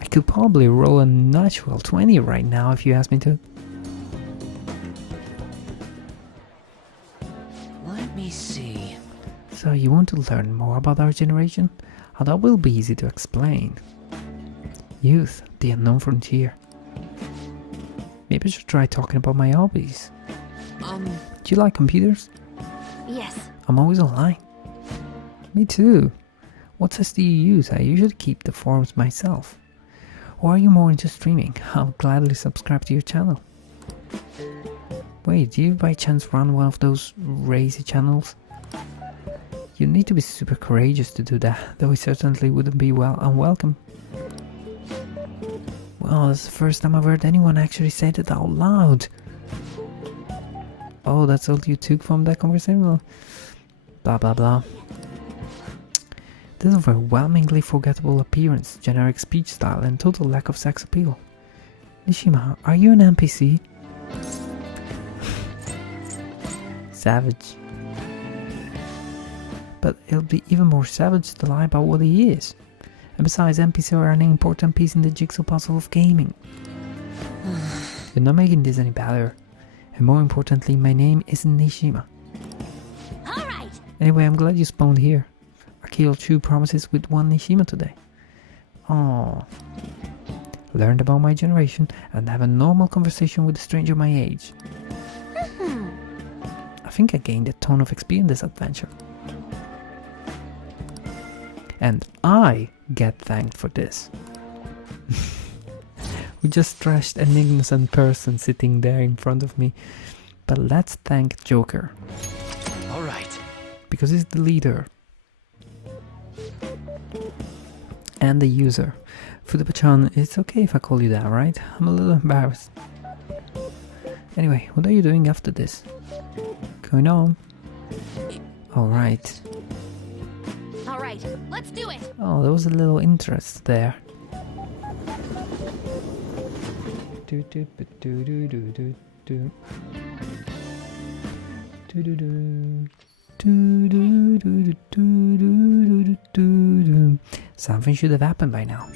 I could probably roll a natural 20 right now if you ask me to. Let me see. So you want to learn more about our generation? Oh, that will be easy to explain. Youth, the unknown frontier. Maybe I should try talking about my hobbies. Do you like computers? Yes. I'm always online. Me too. What size do you use? I usually keep the forums myself. Or are you more into streaming? I'll gladly subscribe to your channel. Wait, do you by chance run one of those racy channels? You need to be super courageous to do that, though it certainly wouldn't be unwelcome. Well, that's the first time I've heard anyone actually say that out loud. Oh, that's all you took from that conversation? Well, blah blah blah. This overwhelmingly forgettable appearance, generic speech style, and total lack of sex appeal. Nishima, are you an NPC? Savage. But it'll be even more savage to lie about what he is. And besides, NPCs are an important piece in the jigsaw puzzle of gaming. You're not making this any better. And more importantly, my name isn't Nishima. Alright! Anyway, I'm glad you spawned here. I killed 2 promises with 1 Nishima today. Oh. Learned about my generation and have a normal conversation with a stranger my age. I think I gained a ton of XP in this adventure. And I get thanked for this. We just trashed an innocent person sitting there in front of me. But let's thank Joker. Alright. Because he's the leader. And the user. Futaba-chan, it's okay if I call you that, right? I'm a little embarrassed. Anyway, what are you doing after this? Going on? Alright. Alright, let's do it! Oh, there was a little interest there. Do do do do do do do. Do do do. Do do do do do do do do. Something should have happened by now.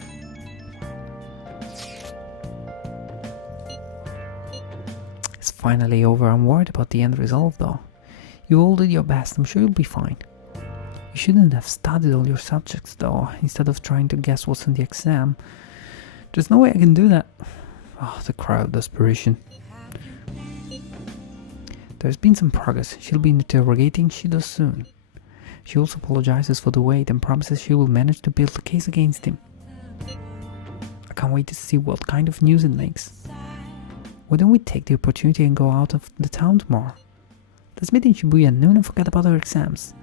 It's finally over. I'm worried about the end result though. You all did your best. I'm sure you'll be fine. You shouldn't have studied all your subjects though, instead of trying to guess what's in the exam. There's no way I can do that. Oh, the cry of desperation. There's been some progress. She'll be interrogating Shido soon. She also apologizes for the wait and promises she will manage to build a case against him. I can't wait to see what kind of news it makes. Why don't we take the opportunity and go out of the town tomorrow? Let's meet in Shibuya at noon and forget about our exams.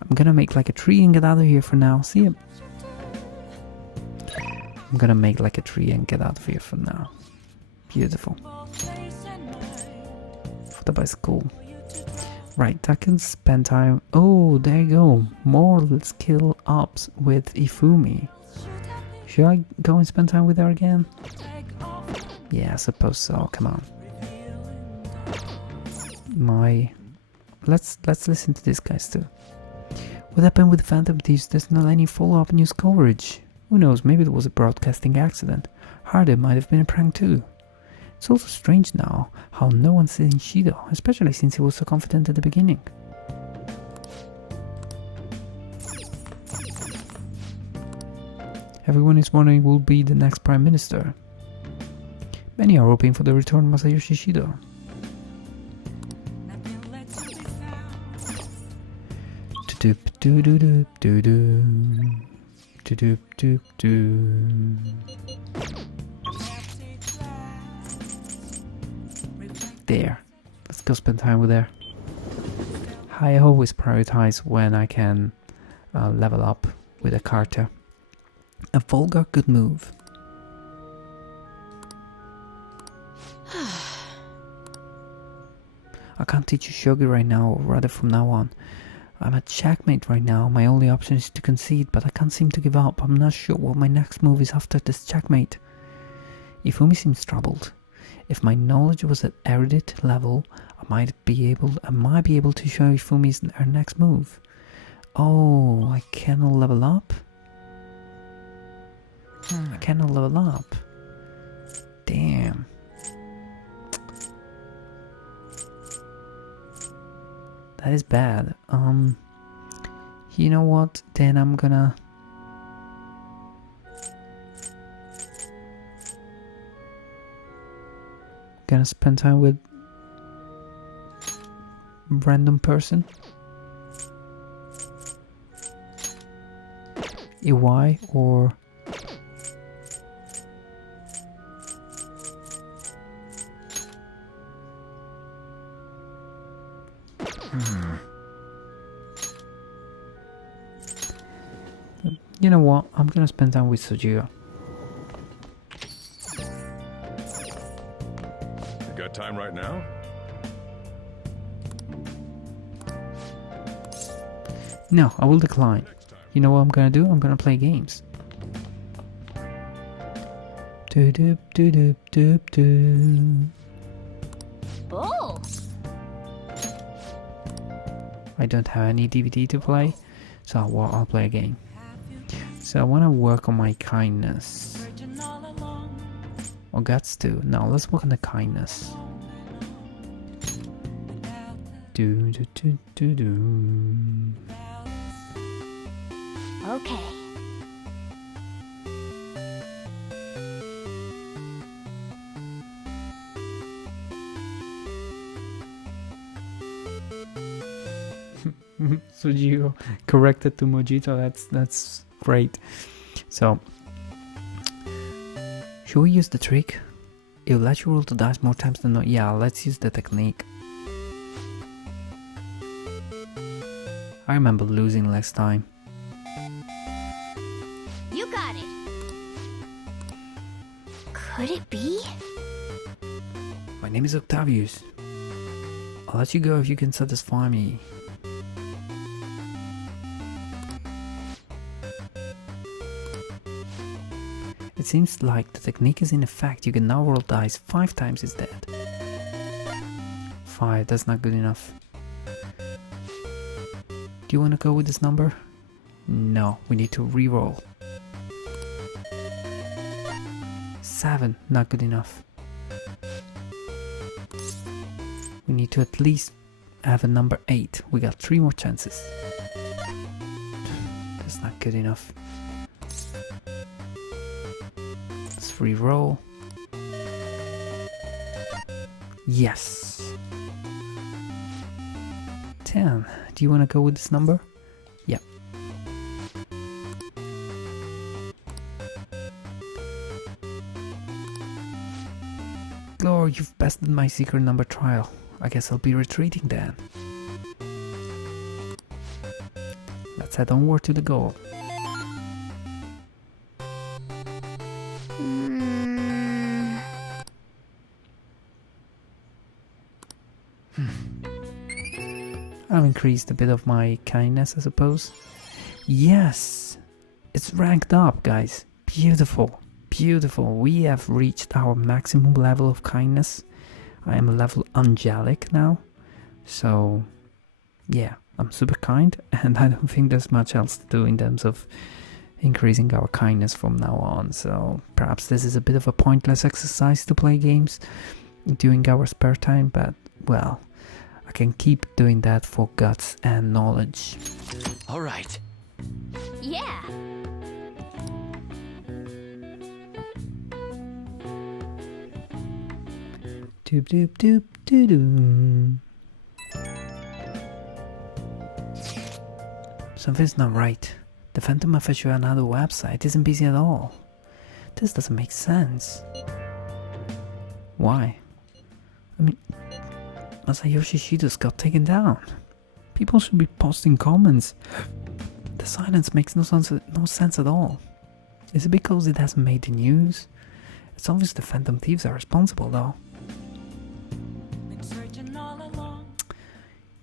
I'm gonna make like a tree and get out of here for now. See ya. I'm gonna make like a tree and get out of here for now. Beautiful. Futaba is cool. Right, I can spend time. Oh, there you go. More skill ups with Ifumi. Should I go and spend time with her again? Yeah, I suppose so. Come on. Let's listen to this guys too. What happened with Phantom Thieves? There's not any follow-up news coverage. Who knows, maybe it was a broadcasting accident. Harder might have been a prank too. It's also strange now how no one's seen Shido, especially since he was so confident at the beginning. Everyone is wondering who will be the next Prime Minister. Many are hoping for the return of Masayoshi Shido. There. Let's go spend time with her. I always prioritize when I can level up with a character. A vulgar good move. I can't teach you shogi right now, or rather from now on. I'm at checkmate right now. My only option is to concede, but I can't seem to give up. I'm not sure what my next move is after this checkmate. Ifumi seems troubled. If my knowledge was at erudite level, I might be able to show Ifumi's her next move. Oh, I cannot level up? I cannot level up. Damn. That is bad. You know what? Then I'm gonna spend time with random person. EY or you know what? I'm gonna spend time with Sojiro. You got time right now? No, I will decline. You know what I'm gonna do? I'm gonna play games. Do do do do do do. Oh! I don't have any DVD to play, so I'll play a game. So I wanna work on my kindness. Or guts too. No, let's work on the kindness. Do do do do do. Okay. Sujiro corrected to Mojito. That's great. So should we use the trick? It'll let you roll the dice more times than not. Yeah, let's use the technique. I remember losing last time. You got it. Could it be? My name is Octavius. I'll let you go if you can satisfy me. It seems like the technique is in effect. You can now roll dice 5 times instead. 5, that's not good enough. Do you want to go with this number? No, we need to re-roll. 7, not good enough. We need to at least have a number 8. We got 3 more chances. That's not good enough. Let's re-roll. Yes. 10. Do you want to go with this number? Yeah. Glor, you've bested my secret number trial. I guess I'll be retreating then. Let's head onward to the goal. I've increased a bit of my kindness, I suppose. Yes! It's ranked up, guys. Beautiful. Beautiful. We have reached our maximum level of kindness. I am a level angelic now. So, yeah, I'm super kind. And I don't think there's much else to do in terms of increasing our kindness from now on. So, perhaps this is a bit of a pointless exercise to play games during our spare time. But, well, I can keep doing that for guts and knowledge. All right. Yeah. Doop doop doop doo doo. Something's not right. The Phantom Official another website isn't busy at all. This doesn't make sense. Why? I mean, Masayoshi Shido's got taken down. People should be posting comments. The silence makes no sense at all. Is it because it hasn't made the news? It's obvious the Phantom Thieves are responsible though.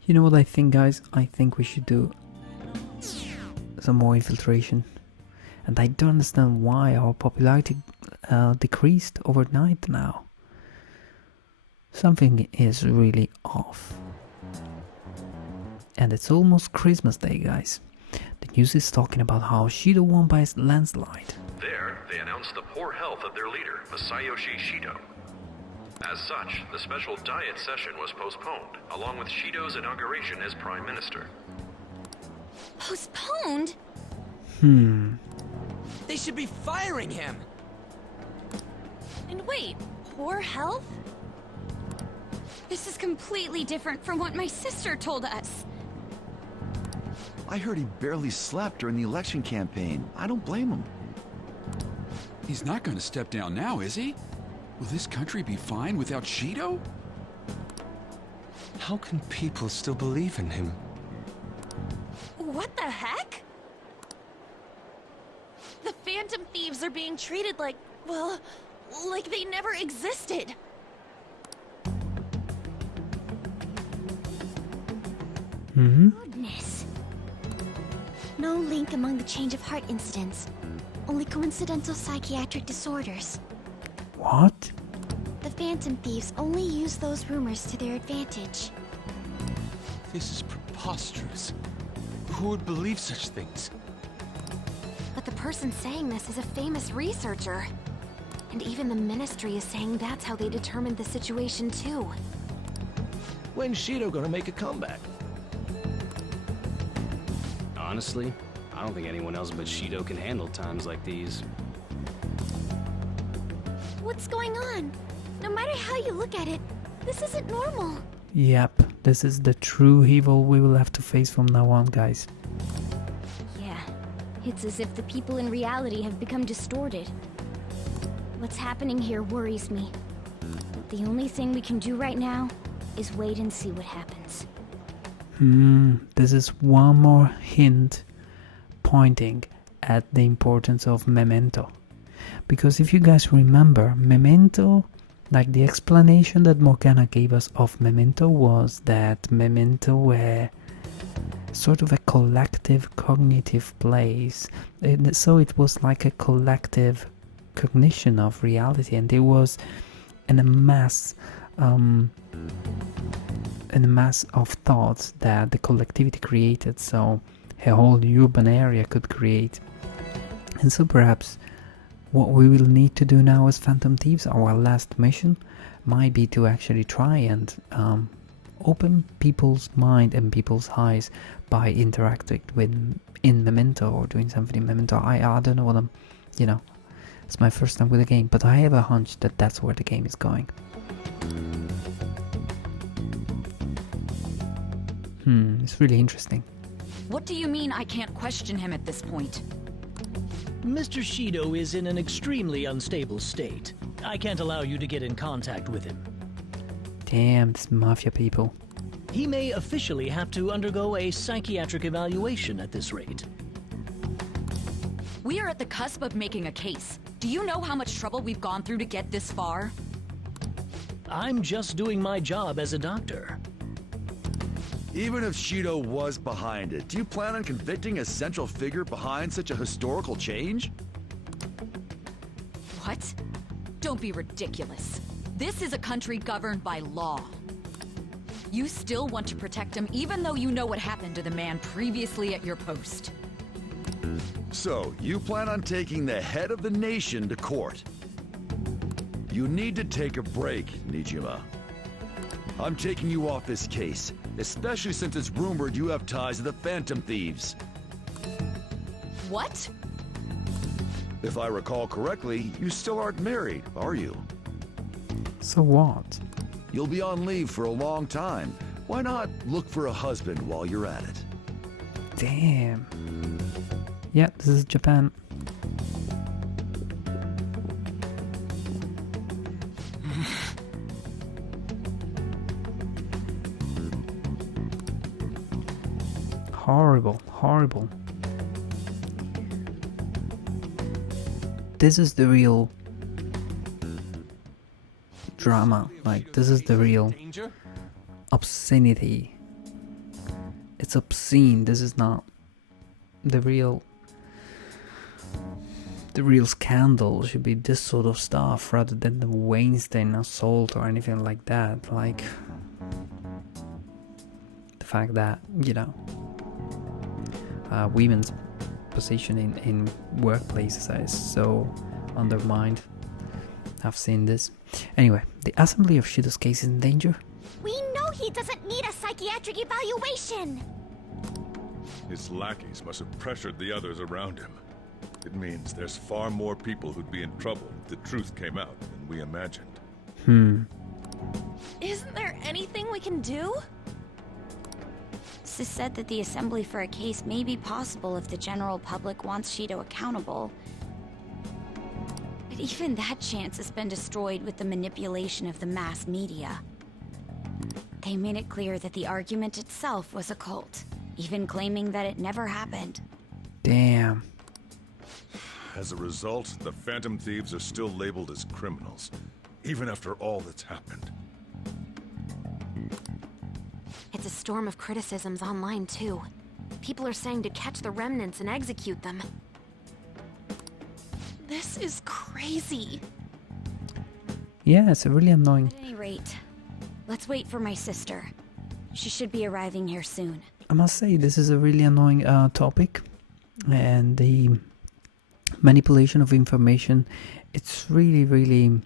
You know what I think, guys? I think we should do some more infiltration. And I don't understand why our popularity decreased overnight now. Something is really off. And it's almost Christmas Day, guys. The news is talking about how Shido won by a landslide. There, they announced the poor health of their leader, Masayoshi Shido. As such, the special diet session was postponed, along with Shido's inauguration as Prime Minister. Postponed? They should be firing him! And wait, poor health? This is completely different from what my sister told us. I heard he barely slept during the election campaign. I don't blame him. He's not going to step down now, is he? Will this country be fine without Shido? How can people still believe in him? What the heck? The Phantom Thieves are being treated like, well, like they never existed. Goodness. No link among the change of heart incidents. Only coincidental psychiatric disorders. What? The Phantom Thieves only use those rumors to their advantage. This is preposterous. Who would believe such things? But the person saying this is a famous researcher. And even the Ministry is saying that's how they determined the situation too. When's Shido gonna make a comeback? Honestly, I don't think anyone else but Shido can handle times like these. What's going on? No matter how you look at it, this isn't normal. Yep, this is the true evil we will have to face from now on, guys. Yeah, it's as if the people in reality have become distorted. What's happening here worries me. The only thing we can do right now is wait and see what happens. This is one more hint pointing at the importance of Memento. Because if you guys remember, Memento, like the explanation that Morgana gave us of Memento was that Memento were sort of a collective cognitive place. So it was like a collective cognition of reality, and there was a mass of thoughts that the collectivity created, so a whole urban area could create. And so perhaps what we will need to do now as Phantom Thieves, our last mission, might be to actually try and open people's mind and people's eyes by interacting with in Memento or doing something in Memento. I don't know what I'm, it's my first time with the game, but I have a hunch that that's where the game is going. It's really interesting. What do you mean I can't question him at this point? Mr. Shido is in an extremely unstable state. I can't allow you to get in contact with him. Damn, these mafia people. He may officially have to undergo a psychiatric evaluation at this rate. We are at the cusp of making a case. Do you know how much trouble we've gone through to get this far? I'm just doing my job as a doctor. Even if Shido was behind it, do you plan on convicting a central figure behind such a historical change? What? Don't be ridiculous. This is a country governed by law. You still want to protect him even though you know what happened to the man previously at your post. So, you plan on taking the head of the nation to court? You need to take a break, Nijima. I'm taking you off this case, especially since it's rumored you have ties to the Phantom Thieves. What? If I recall correctly, you still aren't married, are you? So what? You'll be on leave for a long time. Why not look for a husband while you're at it? Damn. Yeah, this is Japan. Horrible, horrible. This is the real drama. Like, this is the real obscenity. It's obscene. This is not the real. The real scandal should be this sort of stuff rather than the Weinstein assault or anything like that. Like, the fact that, women's position in workplaces is so undermined. I've seen this. Anyway, the assembly of Shido's case is in danger. We know he doesn't need a psychiatric evaluation! His lackeys must have pressured the others around him. It means there's far more people who'd be in trouble if the truth came out than we imagined. Isn't there anything we can do? Sis said that the assembly for a case may be possible if the general public wants Shido accountable. But even that chance has been destroyed with the manipulation of the mass media. They made it clear that the argument itself was a cult, even claiming that it never happened. Damn. As a result, the Phantom Thieves are still labeled as criminals, even after all that's happened. It's a storm of criticisms online, too. People are saying to catch the remnants and execute them. This is crazy. Yeah, it's really annoying. At any rate, let's wait for my sister. She should be arriving here soon. I must say, this is a really annoying topic. And the manipulation of information, it's really, really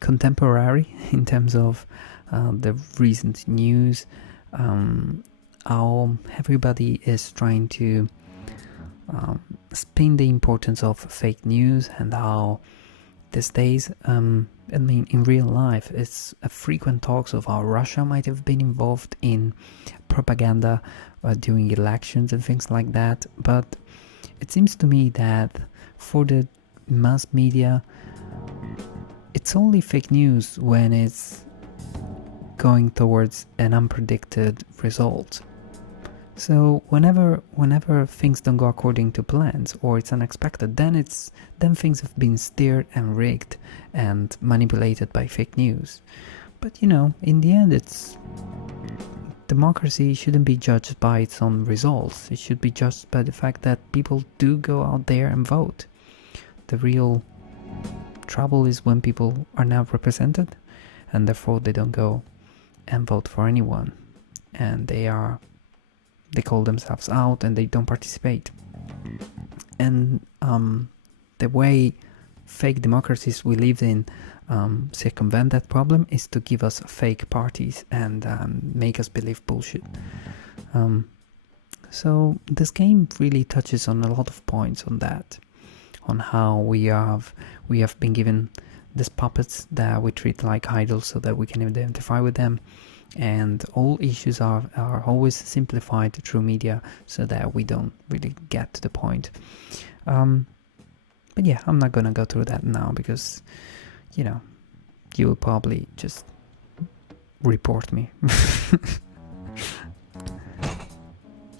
contemporary in terms of the recent news. How everybody is trying to spin the importance of fake news, and how these days, I mean, in real life, it's a frequent talks of how Russia might have been involved in propaganda during elections and things like that. But it seems to me that for the mass media, it's only fake news when it's going towards an unpredicted result. So whenever things don't go according to plans, or it's unexpected, then things have been steered and rigged and manipulated by fake news. But you know, in the end, democracy shouldn't be judged by its own results. It should be judged by the fact that people do go out there and vote. The real trouble is when people are not represented, and therefore they don't go and vote for anyone, and they call themselves out and they don't participate. And the way fake democracies we live in circumvent that problem is to give us fake parties and make us believe bullshit. So this game really touches on a lot of points on that, on how we have been given these puppets that we treat like idols so that we can identify with them, and all issues are always simplified through media so that we don't really get to the point. But yeah, I'm not gonna go through that now because, you know, you will probably just report me.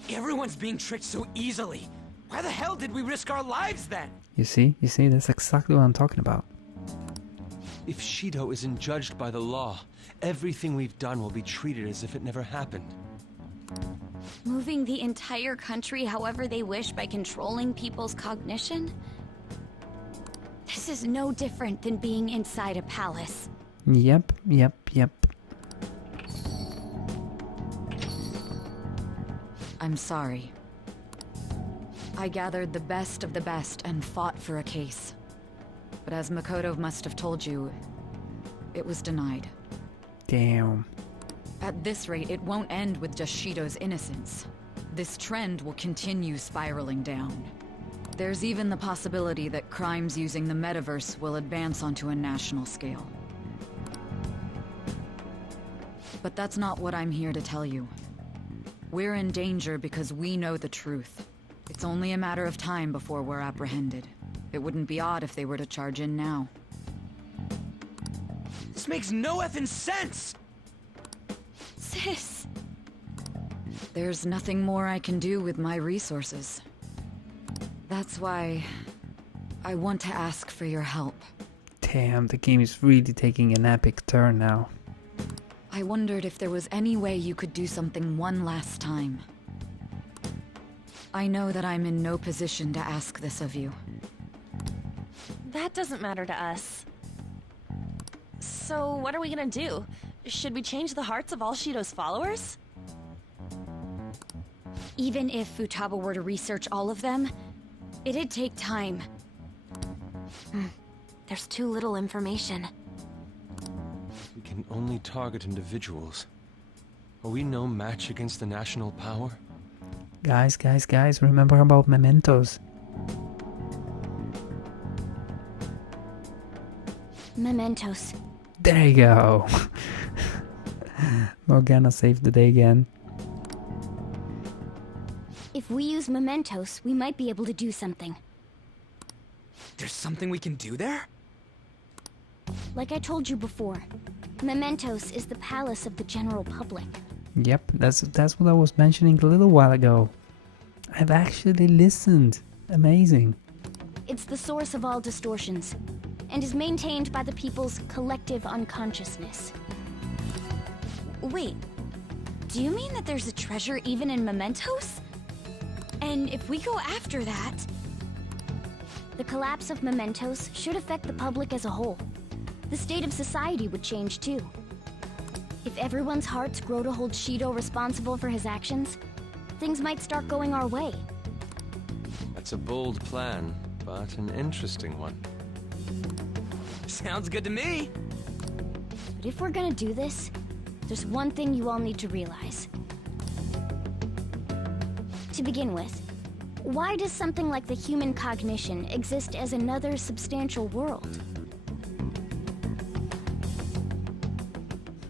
Everyone's being tricked so easily. Why the hell did we risk our lives then? You see, that's exactly what I'm talking about. If Shido isn't judged by the law, everything we've done will be treated as if it never happened. Moving the entire country however they wish by controlling people's cognition? This is no different than being inside a palace. Yep. I'm sorry. I gathered the best of the best and fought for a case. But as Makoto must have told you, it was denied. Damn. At this rate, it won't end with just Shido's innocence. This trend will continue spiraling down. There's even the possibility that crimes using the metaverse will advance onto a national scale. But that's not what I'm here to tell you. We're in danger because we know the truth. It's only a matter of time before we're apprehended. It wouldn't be odd if they were to charge in now. This makes no effing sense! Sis! There's nothing more I can do with my resources. That's why I want to ask for your help. Damn, the game is really taking an epic turn now. I wondered if there was any way you could do something one last time. I know that I'm in no position to ask this of you. That doesn't matter to us. So, what are we gonna do? Should we change the hearts of all Shido's followers? Even if Futaba were to research all of them, it'd take time. There's too little information. We can only target individuals. Are we no match against the national power? Guys, remember about mementos. Mementos. There you go. Morgana saved the day again. If we use mementos, we might be able to do something. There's something we can do there? Like I told you before, mementos is the palace of the general public. Yep, that's what I was mentioning a little while ago. I've actually listened. Amazing. It's the source of all distortions, and is maintained by the people's collective unconsciousness. Wait, do you mean that there's a treasure even in mementos? And if we go after that... The collapse of mementos should affect the public as a whole. The state of society would change too. If everyone's hearts grow to hold Shido responsible for his actions, things might start going our way. That's a bold plan, but an interesting one. Sounds good to me. But if we're gonna do this, there's one thing you all need to realize. To begin with, why does something like the human cognition exist as another substantial world?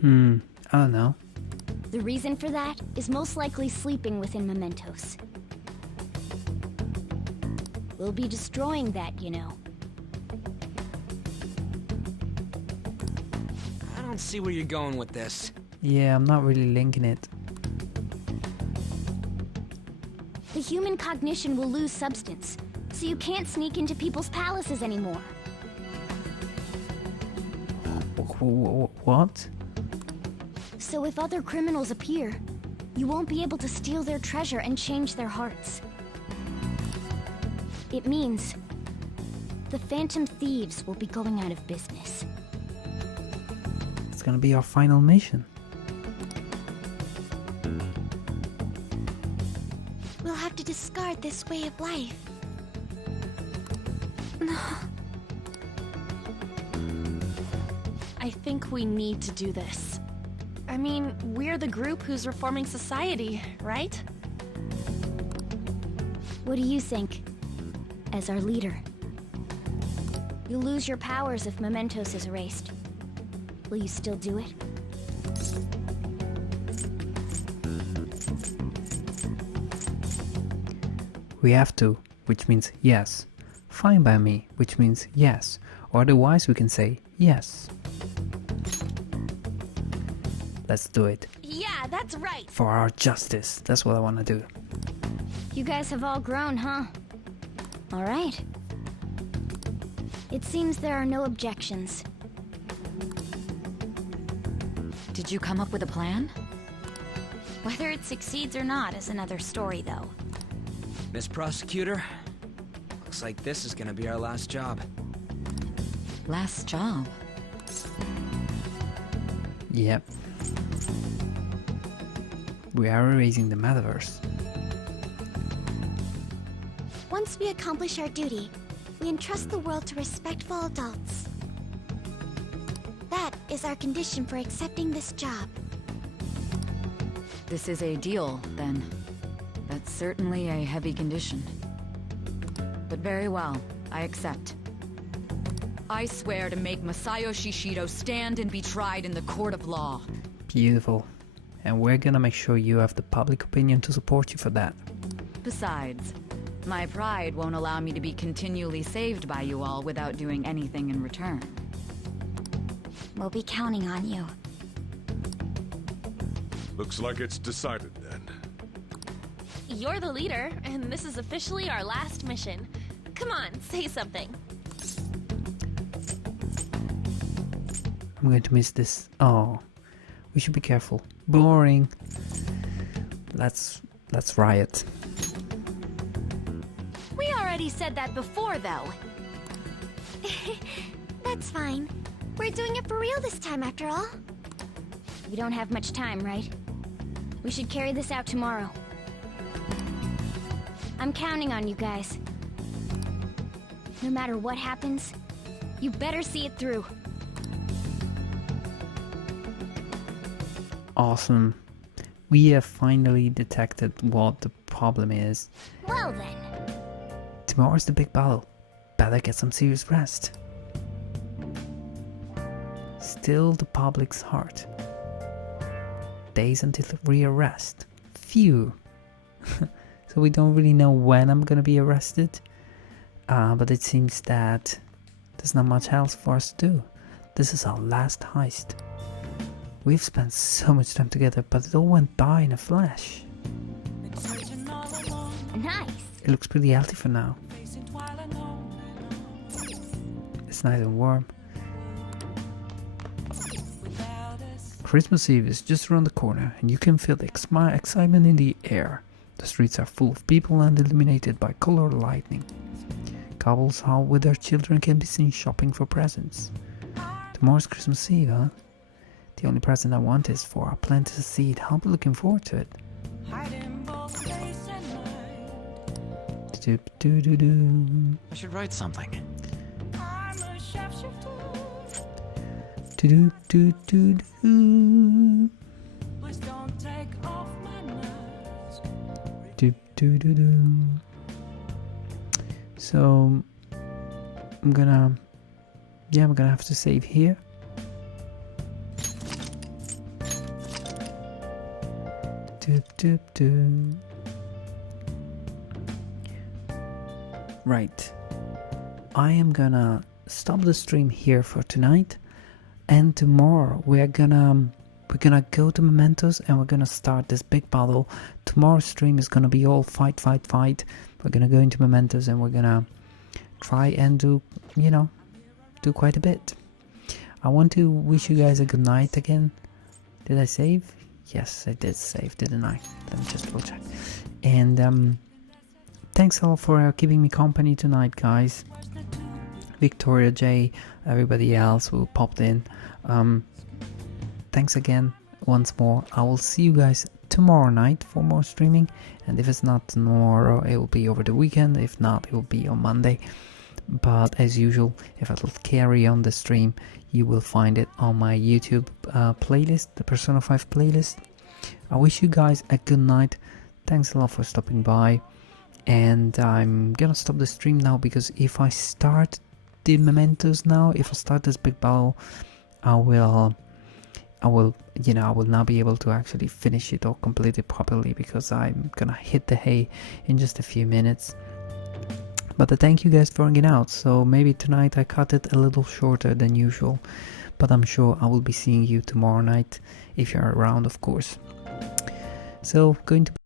I don't know. The reason for that is most likely sleeping within mementos. We'll be destroying that, you know. I don't see where you're going with this. Yeah, I'm not really linking it. The human cognition will lose substance, so you can't sneak into people's palaces anymore. What? So if other criminals appear, you won't be able to steal their treasure and change their hearts. It means the Phantom Thieves will be going out of business. It's gonna be our final mission. We'll have to discard this way of life. I think we need to do this. I mean, we're the group who's reforming society, right? What do you think? As our leader. You'll lose your powers if mementos is erased. Will you still do it? We have to, which means yes. Fine by me, which means yes. Or otherwise we can say yes. Let's do it. Yeah, that's right. For our justice. That's what I want to do. You guys have all grown, huh? All right. It seems there are no objections. Did you come up with a plan? Whether it succeeds or not is another story, though. Miss Prosecutor, looks like this is gonna be our last job. Last job? Yep. We are erasing the metaverse. Once we accomplish our duty, we entrust the world to respectful adults. That is our condition for accepting this job. This is a deal, then. That's certainly a heavy condition. But very well, I accept. I swear to make Masayoshi Shido stand and be tried in the court of law. Beautiful. And we're gonna make sure you have the public opinion to support you for that. Besides, my pride won't allow me to be continually saved by you all without doing anything in return. We'll be counting on you. Looks like it's decided then. You're the leader, and this is officially our last mission. Come on, say something. I'm going to miss this. Oh, we should be careful. Boring. Let's riot. We already said that before, though. That's fine. We're doing it for real this time, after all. We don't have much time, right? We should carry this out tomorrow. I'm counting on you guys. No matter what happens, You better see it through. Awesome. We have finally detected what the problem is. Well then. Tomorrow's the big battle. Better get some serious rest. Still the public's heart. Days until rearrest. Phew. So we don't really know when I'm gonna be arrested. But it seems that there's not much else for us to do. This is our last heist. We've spent so much time together, but it all went by in a flash. Nice. It looks pretty healthy for now. It's nice and warm. Christmas Eve is just around the corner, and you can feel the excitement in the air. The streets are full of people and illuminated by colored lightning. Couples out with their children can be seen shopping for presents. Tomorrow's Christmas Eve, huh? The only present I want is for our planted seed. I'll be looking forward to it. I should write something. So I'm gonna have to save here. Right. I am gonna stop the stream here for tonight, and tomorrow we're gonna go to Mementos and we're gonna start this big battle. Tomorrow's stream is gonna be all fight. We're gonna go into Mementos and we're gonna try and do quite a bit. I want to wish you guys a good night again. Did I save? Yes, I did save, didn't I? Let me just double check. And thanks all for keeping me company tonight, guys. Victoria J, everybody else who popped in. Thanks again once more. I will see you guys tomorrow night for more streaming, and if it's not tomorrow, it will be over the weekend. If not, it will be on Monday. But as usual, if I will carry on the stream, you will find it on my YouTube playlist, the Persona 5 playlist. I wish you guys a good night. Thanks a lot for stopping by, and I'm gonna stop the stream now, because if I start the Mementos now, if I start this big battle, I will not be able to actually finish it or complete it properly, because I'm gonna hit the hay in just a few minutes. But I thank you guys for hanging out. So maybe tonight I cut it a little shorter than usual, but I'm sure I will be seeing you tomorrow night if you're around, of course. So going to